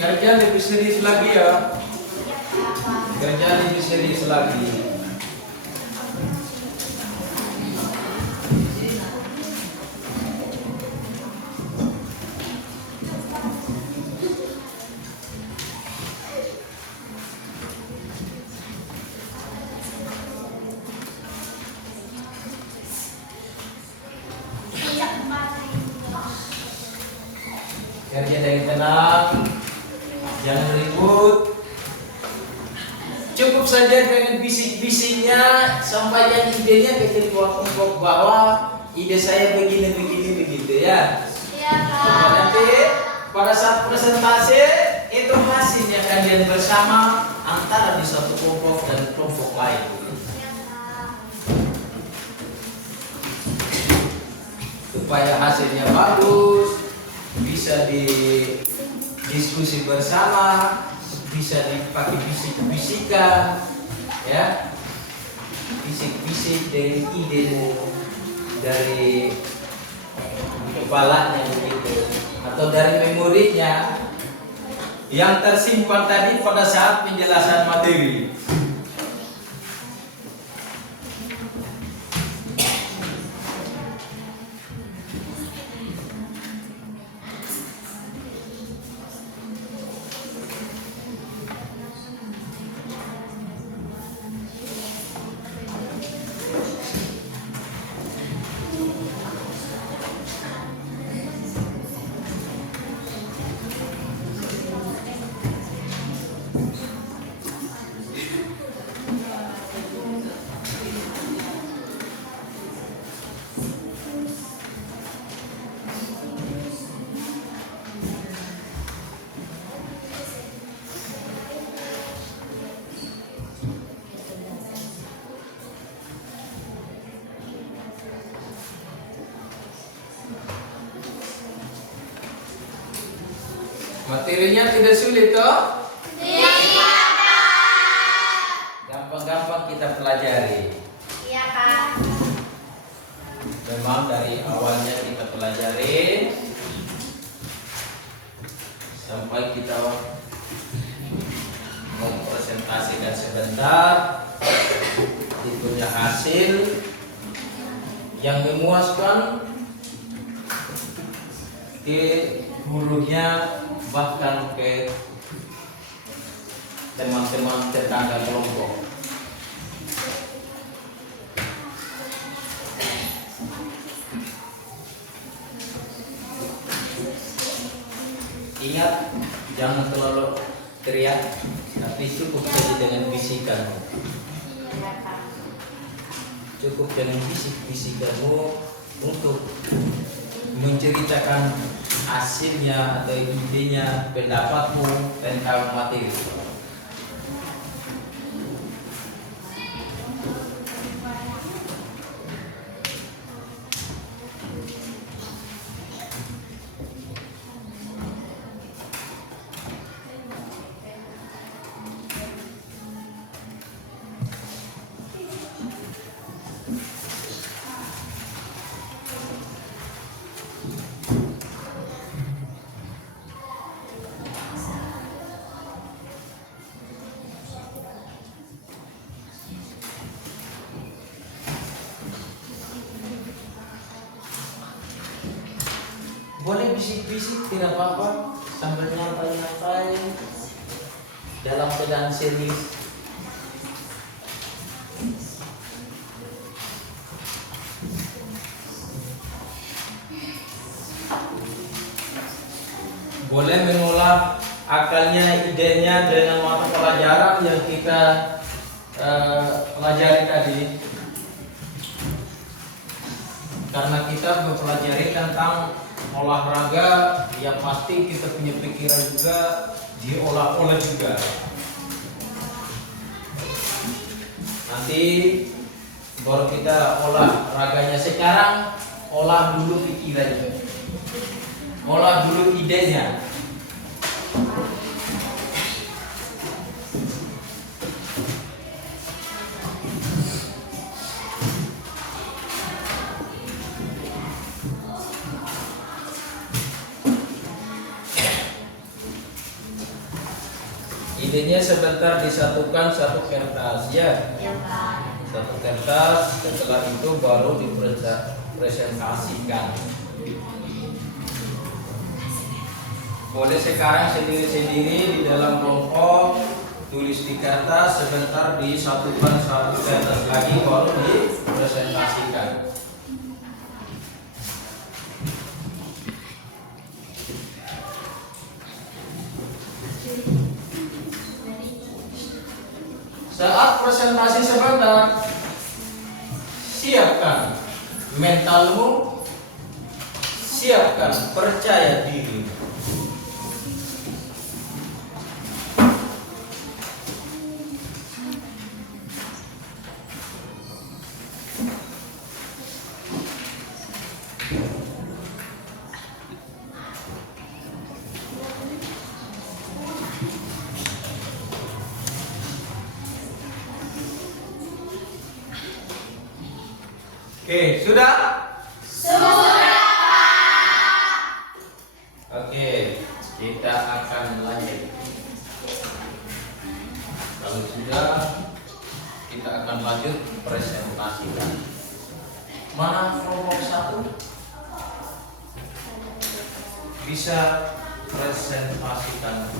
Kerja lebih serius lagi ya. Kerja lebih serius lagi. Jangan ribut. Cukup saja dengan bisik-bisiknya, sampaikan idenya ke ketua kelompok bahwa ide saya begini begitu ya. Iya, Supaya Kak. nanti pada saat presentasi itu hasilnya kalian bersama antara di satu kelompok dan kelompok lain. Iya, Kak. Supaya hasilnya bagus, bisa didiskusi bersama, bisa dipakai bisik-bisikan, ya, bisik-bisik dari ide dari kepalanya begitu, atau dari memorinya yang tersimpan tadi pada saat penjelasan materi. Materinya tidak sulit toh? Iya, Kak. Gampang-gampang kita pelajari. Iya, Kak. Memang dari awalnya kita pelajari sampai kita mempresentasikan sebentar, punya hasil yang memuaskan ke gurunya, bahkan ke teman-teman tetangga kelompok. Ingat, jangan terlalu teriak, tapi cukup saja dengan bisikan. Iya, Kak. Cukup dengan bisik-bisikanmu untuk menceritakan hasilnya atau idenya, pendapatmu tentang materi. Boleh bisik-bisik, tidak apa-apa, sambil nyantai-nyantai dalam keadaan serius. Boleh mengolah akalnya, idenya dengan mata pelajaran yang kita pelajari tadi. Karena kita mempelajari tentang olahraga, yang pasti kita punya pikiran juga diolah-olah juga. Nanti baru kita olah raganya. Sekarang olah dulu pikirannya, olah dulu idenya. Idenya sebentar disatukan satu kertas ya. Iya, Kak. Satu kertas, setelah itu baru dipresentasikan. Boleh sekarang sendiri-sendiri di dalam kelompok, tulis di kertas, sebentar disatukan satu kertas lagi baru dipresentasikan. Saat presentasi sebentar, siapkan mentalmu, siapkan percaya diri. Oke, sudah? Oke, kita akan lanjut. Kalau sudah, kita akan lanjut presentasikan. Mana kelompok 1? Bisa presentasikan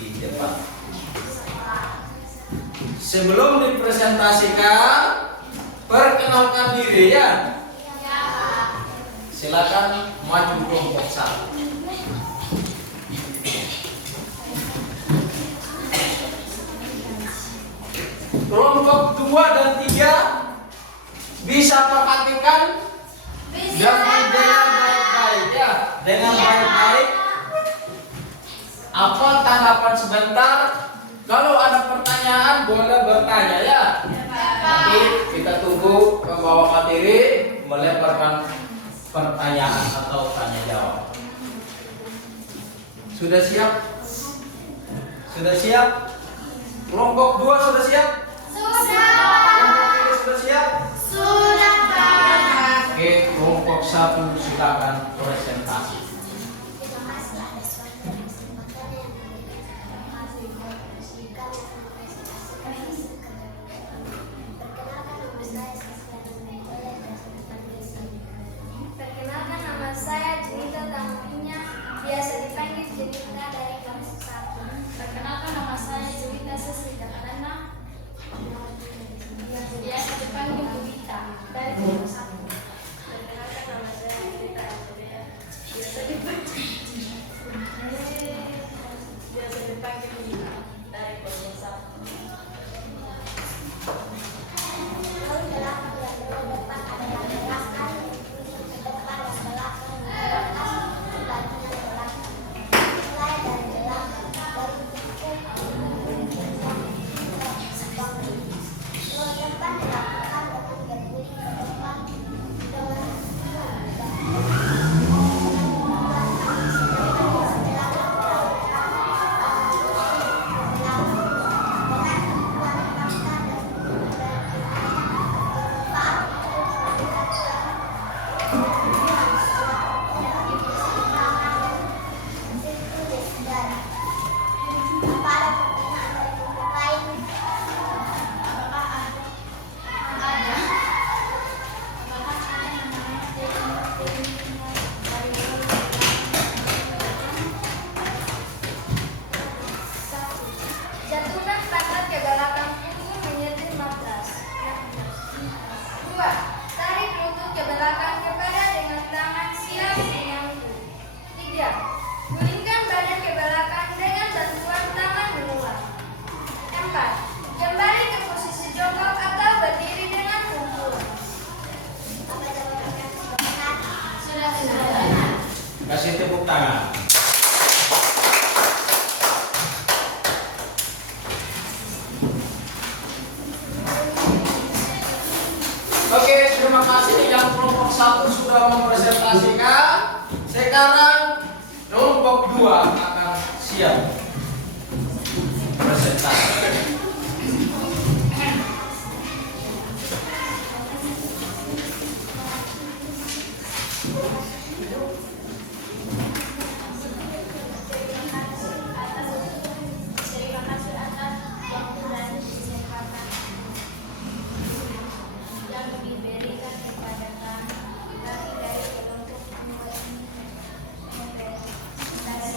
di depan. Sebelum dipresentasikan, perkenalkan diri ya. Silakan maju kelompok 1. Kelompok 2 dan 3 bisa perhatikan dan dengan baik-baik ya. Dengan baik-baik. Apa tanggapan sebentar? Kalau ada pertanyaan boleh bertanya ya. Nanti kita tunggu pembawa materi melemparkan pertanyaan atau tanya jawab. Sudah siap? Sudah siap? Kelompok 2 sudah siap? Kelompok 3 sudah siap? Oke, kelompok 1 silakan presentasi. Perkenalkan, nama saya Junita Tamapinya, biasa dipanggil Junita dari kelas 1. Perkenalkan, nama saya Junita Sesrita Karana, biasa dipanggil Junita dari kelas 1. Perkenalkan, nama saya Junita Antonia, biasa dipanggil Junita dari kelas 1. Jatuhkan pantat ke belakang punggung menyetir matras. 2. Tarik lutut ke belakang kepala dengan tangan siap menyangkut. 3. Gulingkan badan ke belakang dengan bantuan tangan menguat. 4. Kembali ke posisi jongkok atau berdiri dengan kumpulan. Sudah. Kasih tepuk tangan. Oke, terima kasih yang kelompok 1 sudah mempresentasikan. Sekarang kelompok 2 akan siap presentasi. Terima kasih atas waktu dan kesempatan yang diberikan kepada kami dari kelompok saya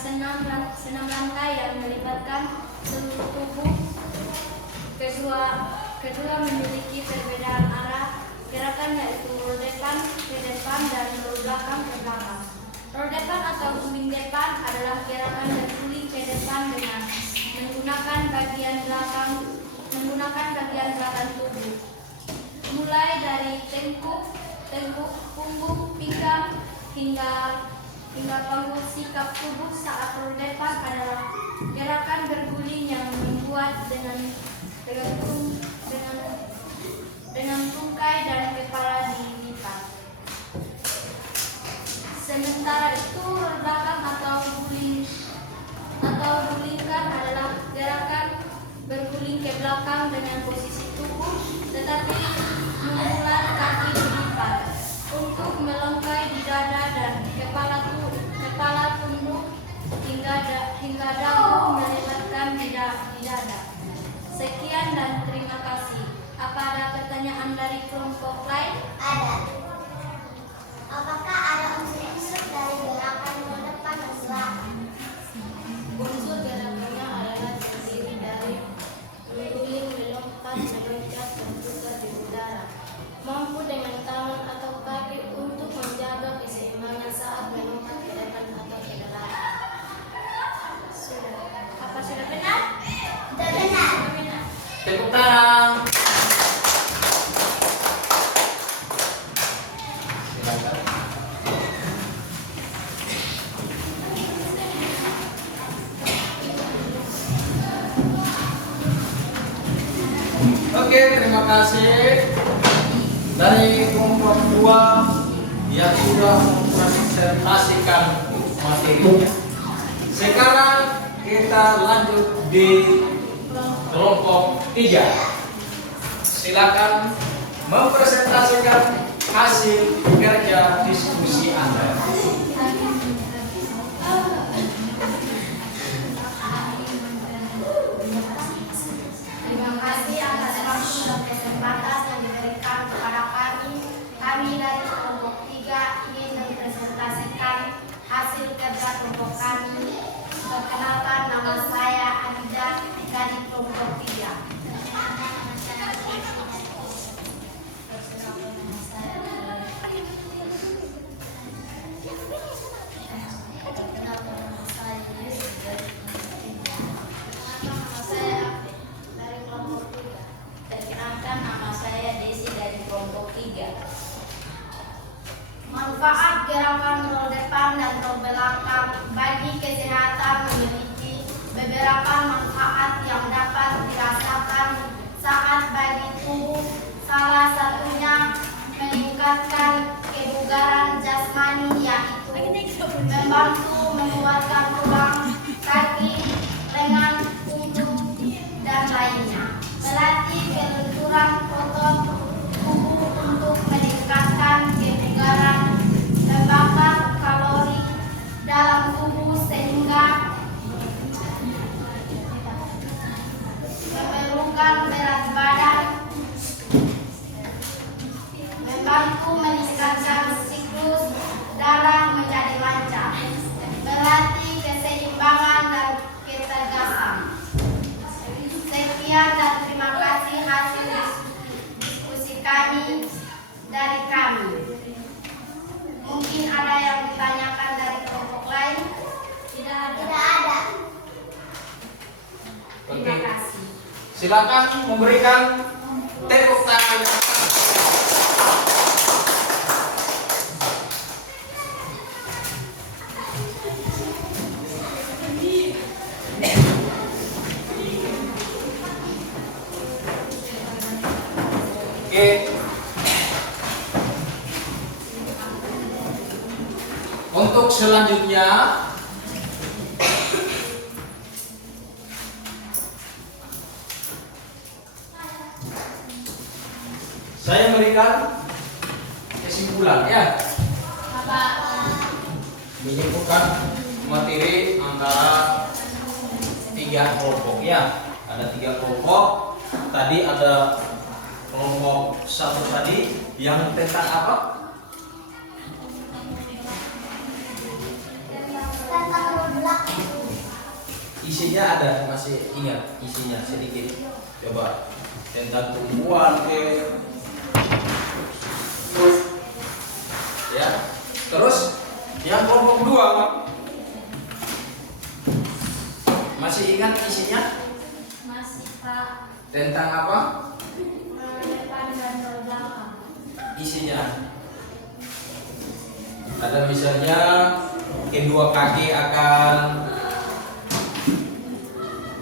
senam lantai yang melibatkan seluruh tubuh. Kedua memiliki perbedaan arah gerakan, yaitu roll depan ke depan dan roll belakang ke belakang. Roll depan atau guling depan adalah gerakan berguling ke depan dengan menggunakan bagian belakang tubuh, mulai dari tengkuk, punggung, pinggang hingga panggul sikap tubuh. Saat roll depan adalah gerakan berguling yang membuat dengan tungkai dan kepala dilipat. Sementara itu roll belakang atau gulingkan adalah gerakan berguling ke belakang dengan posisi tubuh tetapi mengular kaki dilipat untuk melongkai di dada dan kepala tunduk hingga dagu melebatkan di dada. Sekian dan terima kasih. Apa ada pertanyaan dari kelompok lain? Ada. Apakah ada unsur-unsur dari gerakan roll depan dan belakang? Unsur gerakannya adalah terdiri dari mengguling, melompat, meloncat, dan putar di udara. Mampu dengan tangan atau kaki untuk menjaga keseimbangan saat melompat ke depan atau ke belakang. Apa sudah benar? Sudah benar. Tepuk tangan. Silakan. Oke, terima kasih dari kelompok 2 yang sudah mempresentasikan materinya. Sekarang kita lanjut di kelompok 3. Silakan mempresentasikan hasil kerja diskusi Anda. Terima kasih atas waktu dan kesempatan yang diberikan kepada kami. Kami dari kelompok 3 ingin mempresentasikan hasil kerja kelompok kami. Perkenalkan, nama saya Adida dari kelompok 3. Manfaat gerakan roll depan dan roll belakang bagi kesehatan memiliki beberapa manfaat yang dapat dirasakan saat bagi tubuh. Salah satunya meningkatkan kebugaran jasmani, yaitu membantu menguatkan tulang, kaki, lengan, punggung, dan lainnya. Melatih kelenturan otot tubuh untuk meningkatkan kebugaran, membakar kalori dalam tubuh sehingga memerlukan berat badan, membantu meningkatkan siklus darah menjadi lancar, melatih keseimbangan dan ketegasan. Sekian dan terima kasih hasil diskusi kami dari kami. Mungkin ada yang ditanyakan dari kelompok lain? Tidak ada. Terima kasih. Silakan memberikan tepuk tangan. Oke. Untuk selanjutnya saya memberikan kesimpulan ya. Menyimpulkan materi antara 3 kelompok ya. Ada 3 kelompok. Tadi ada kelompok 1 tadi yang tentang apa? Tentang roll Isinya ada, masih ingat isinya sedikit. Coba tentang tumbuhan ya. Terus yang kelompok 2 masih ingat isinya? Masih Pak. Tentang apa? Depan dan belakang. Isinya ada misalnya kedua kaki akan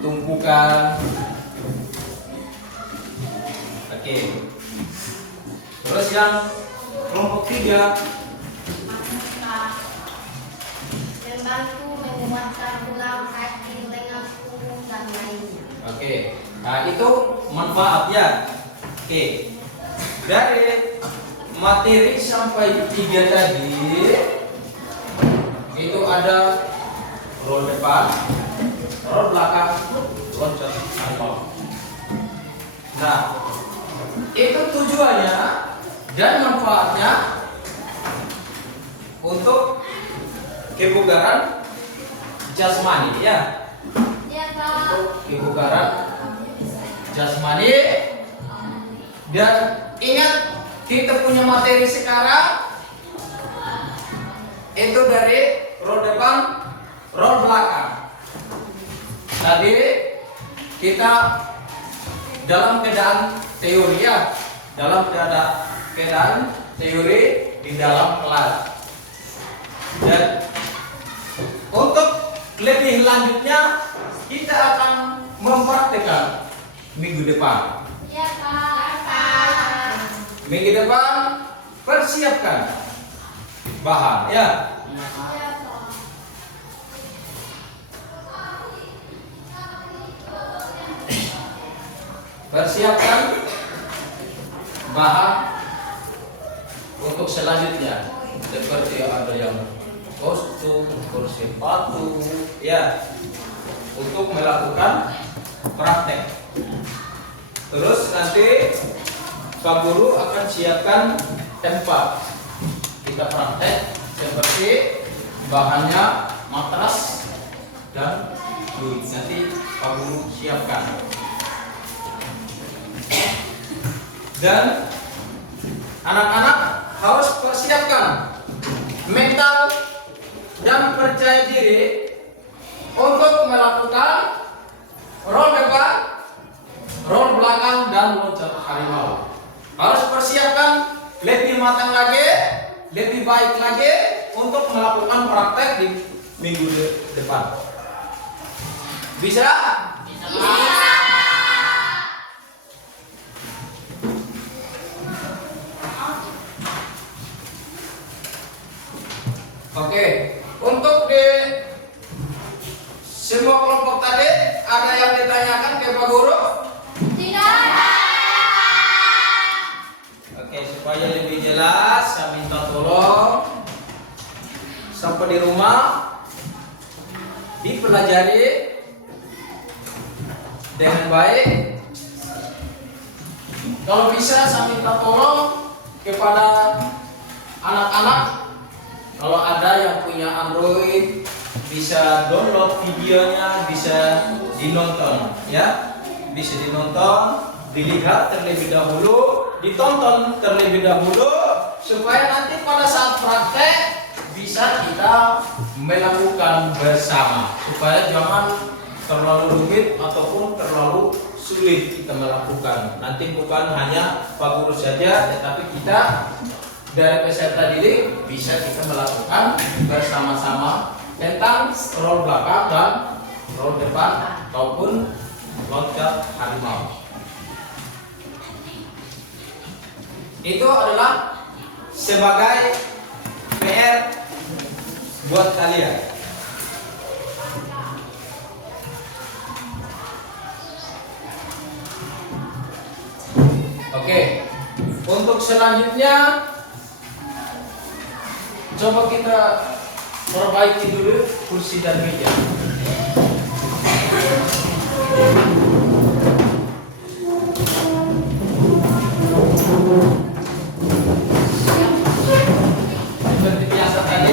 tumpukan. Oke. Terus yang kelompok 3 membantu menguatkan tulang, kaki, lengan, punggung, dan lainnya. Oke. Nah, itu manfaatnya. Oke. Dari materi sampai 3 tadi itu ada roll depan, roll belakang, loncat harimau. Nah, itu tujuannya dan manfaatnya untuk kebugaran jasmani ya. Iya Pak. Untuk kebugaran jasmani. Dan ingat, kita punya materi sekarang itu dari roll depan, roll belakang. Tadi kita dalam keadaan teori ya, dalam keadaan teori di dalam kelas. Dan untuk lebih lanjutnya kita akan mempraktikkan minggu depan. Iya Pak. Minggu depan persiapkan bahan ya. Iya Pak. Persiapkan bahan untuk selanjutnya, seperti ada yang kostum, sepatu ya, untuk melakukan praktek. Terus nanti Pak Guru akan siapkan tempat kita praktek, seperti bahannya matras dan fluid. Nanti Pak Guru siapkan. Dan anak-anak harus persiapkan mental dan percaya diri untuk melakukan roll depan, roll belakang, dan loncat harimau. Harus persiapkan lebih matang lagi, lebih baik lagi untuk melakukan praktek di minggu depan. Bisa? Bisa. Oke, untuk di semua kelompok tadi ada yang ditanyakan ke Pak Guru? Tidak. Oke, supaya lebih jelas saya minta tolong sampai di rumah dipelajari dengan baik. Kalau bisa saya minta tolong kepada anak-anak, kalau ada yang punya Android bisa download videonya, bisa dinonton ya, bisa dinonton, dilihat terlebih dahulu, ditonton terlebih dahulu, supaya nanti pada saat praktek bisa kita melakukan bersama, supaya jangan terlalu rumit ataupun terlalu sulit kita melakukan. Nanti bukan hanya Pak Guru saja, tetapi kita dari peserta didik bisa kita melakukan bersama-sama tentang roll belakang dan roll depan ataupun loncat harimau. Itu adalah sebagai PR buat kalian. Oke, untuk selanjutnya coba kita perbaiki dulu kursi dan meja. Seperti biasa tadi.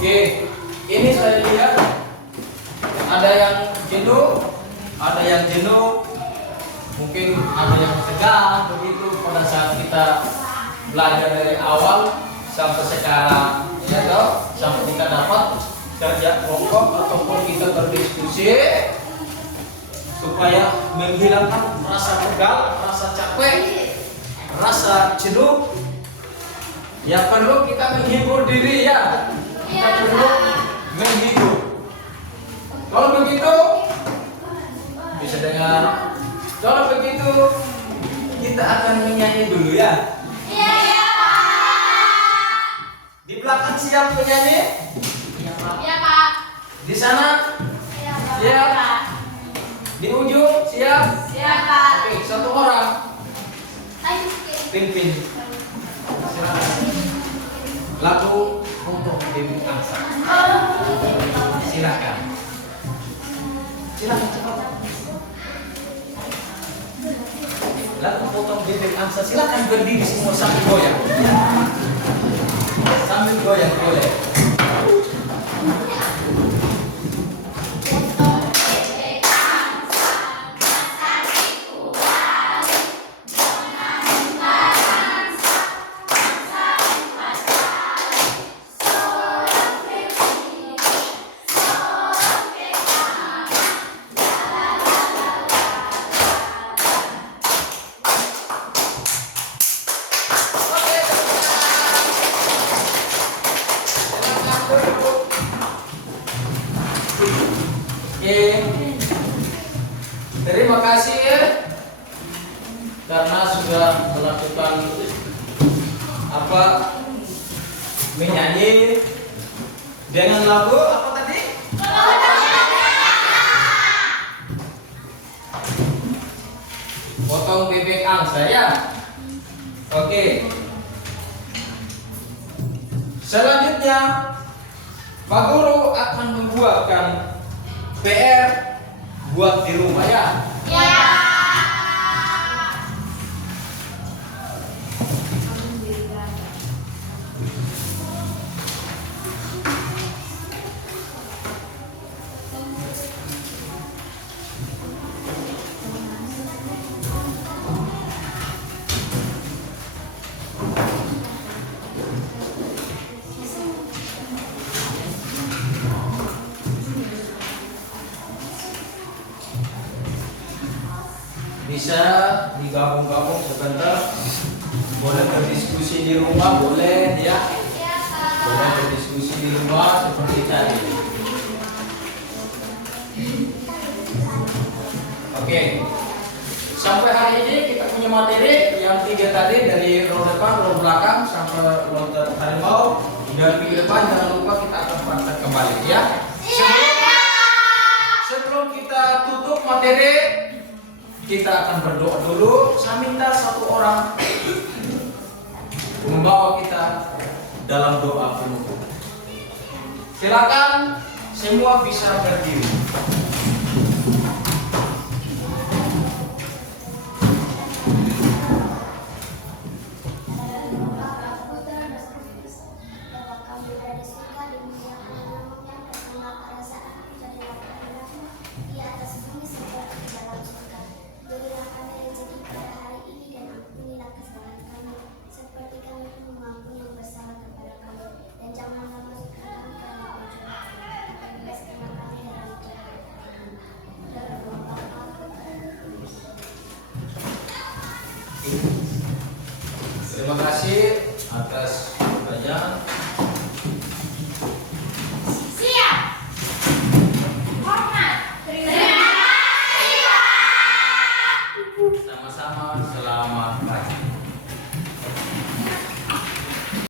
Oke, ini saya lihat ada yang jenuh, mungkin ada yang tegang begitu pada saat kita belajar dari awal sampai sekarang, ya toh, sampai kita dapat kerja kelompok ataupun kita berdiskusi supaya menghilangkan rasa tegang, rasa capek, rasa jenuh. Ya perlu kita menghibur diri ya. Kita perlu menghibur. Kalau begitu bisa dengar. Kalau begitu kita akan menyanyi dulu ya. Iya, Pak. Di belakang siap menyanyi? Iya, Pak. Di sana? Iya, Pak. Siap? Di ujung siap? Siap, Pak. Oke, satu orang Ayo, pimpin. Silakan. Lagu untuk Dewi Angsa. Silakan. Silakan cepat. Lagu potong bebek angsa. Silakan berdiri semua sambil goyang. Sambil goyang boleh. Oke, terima kasih karena sudah melakukan menyanyi dengan lagu apa tadi? Potong bebek angsa ya. Oke. Selanjutnya Pak Guru akan membuatkan PR buat di rumah ya. Ya. Bisa digabung-gabung sebentar. Boleh berdiskusi di rumah, boleh ya. Boleh berdiskusi di rumah seperti tadi. Oke. Sampai hari ini kita punya materi yang 3 tadi, dari row depan, row belakang sampai row harimau. Dan minggu depan jangan lupa kita akan praktek kembali ya. Sebelum kita tutup materi, kita akan berdoa dulu. Saya minta satu orang membawa kita dalam doa penutup. Silakan semua bisa berdiri. Terima kasih atas pertanyaan.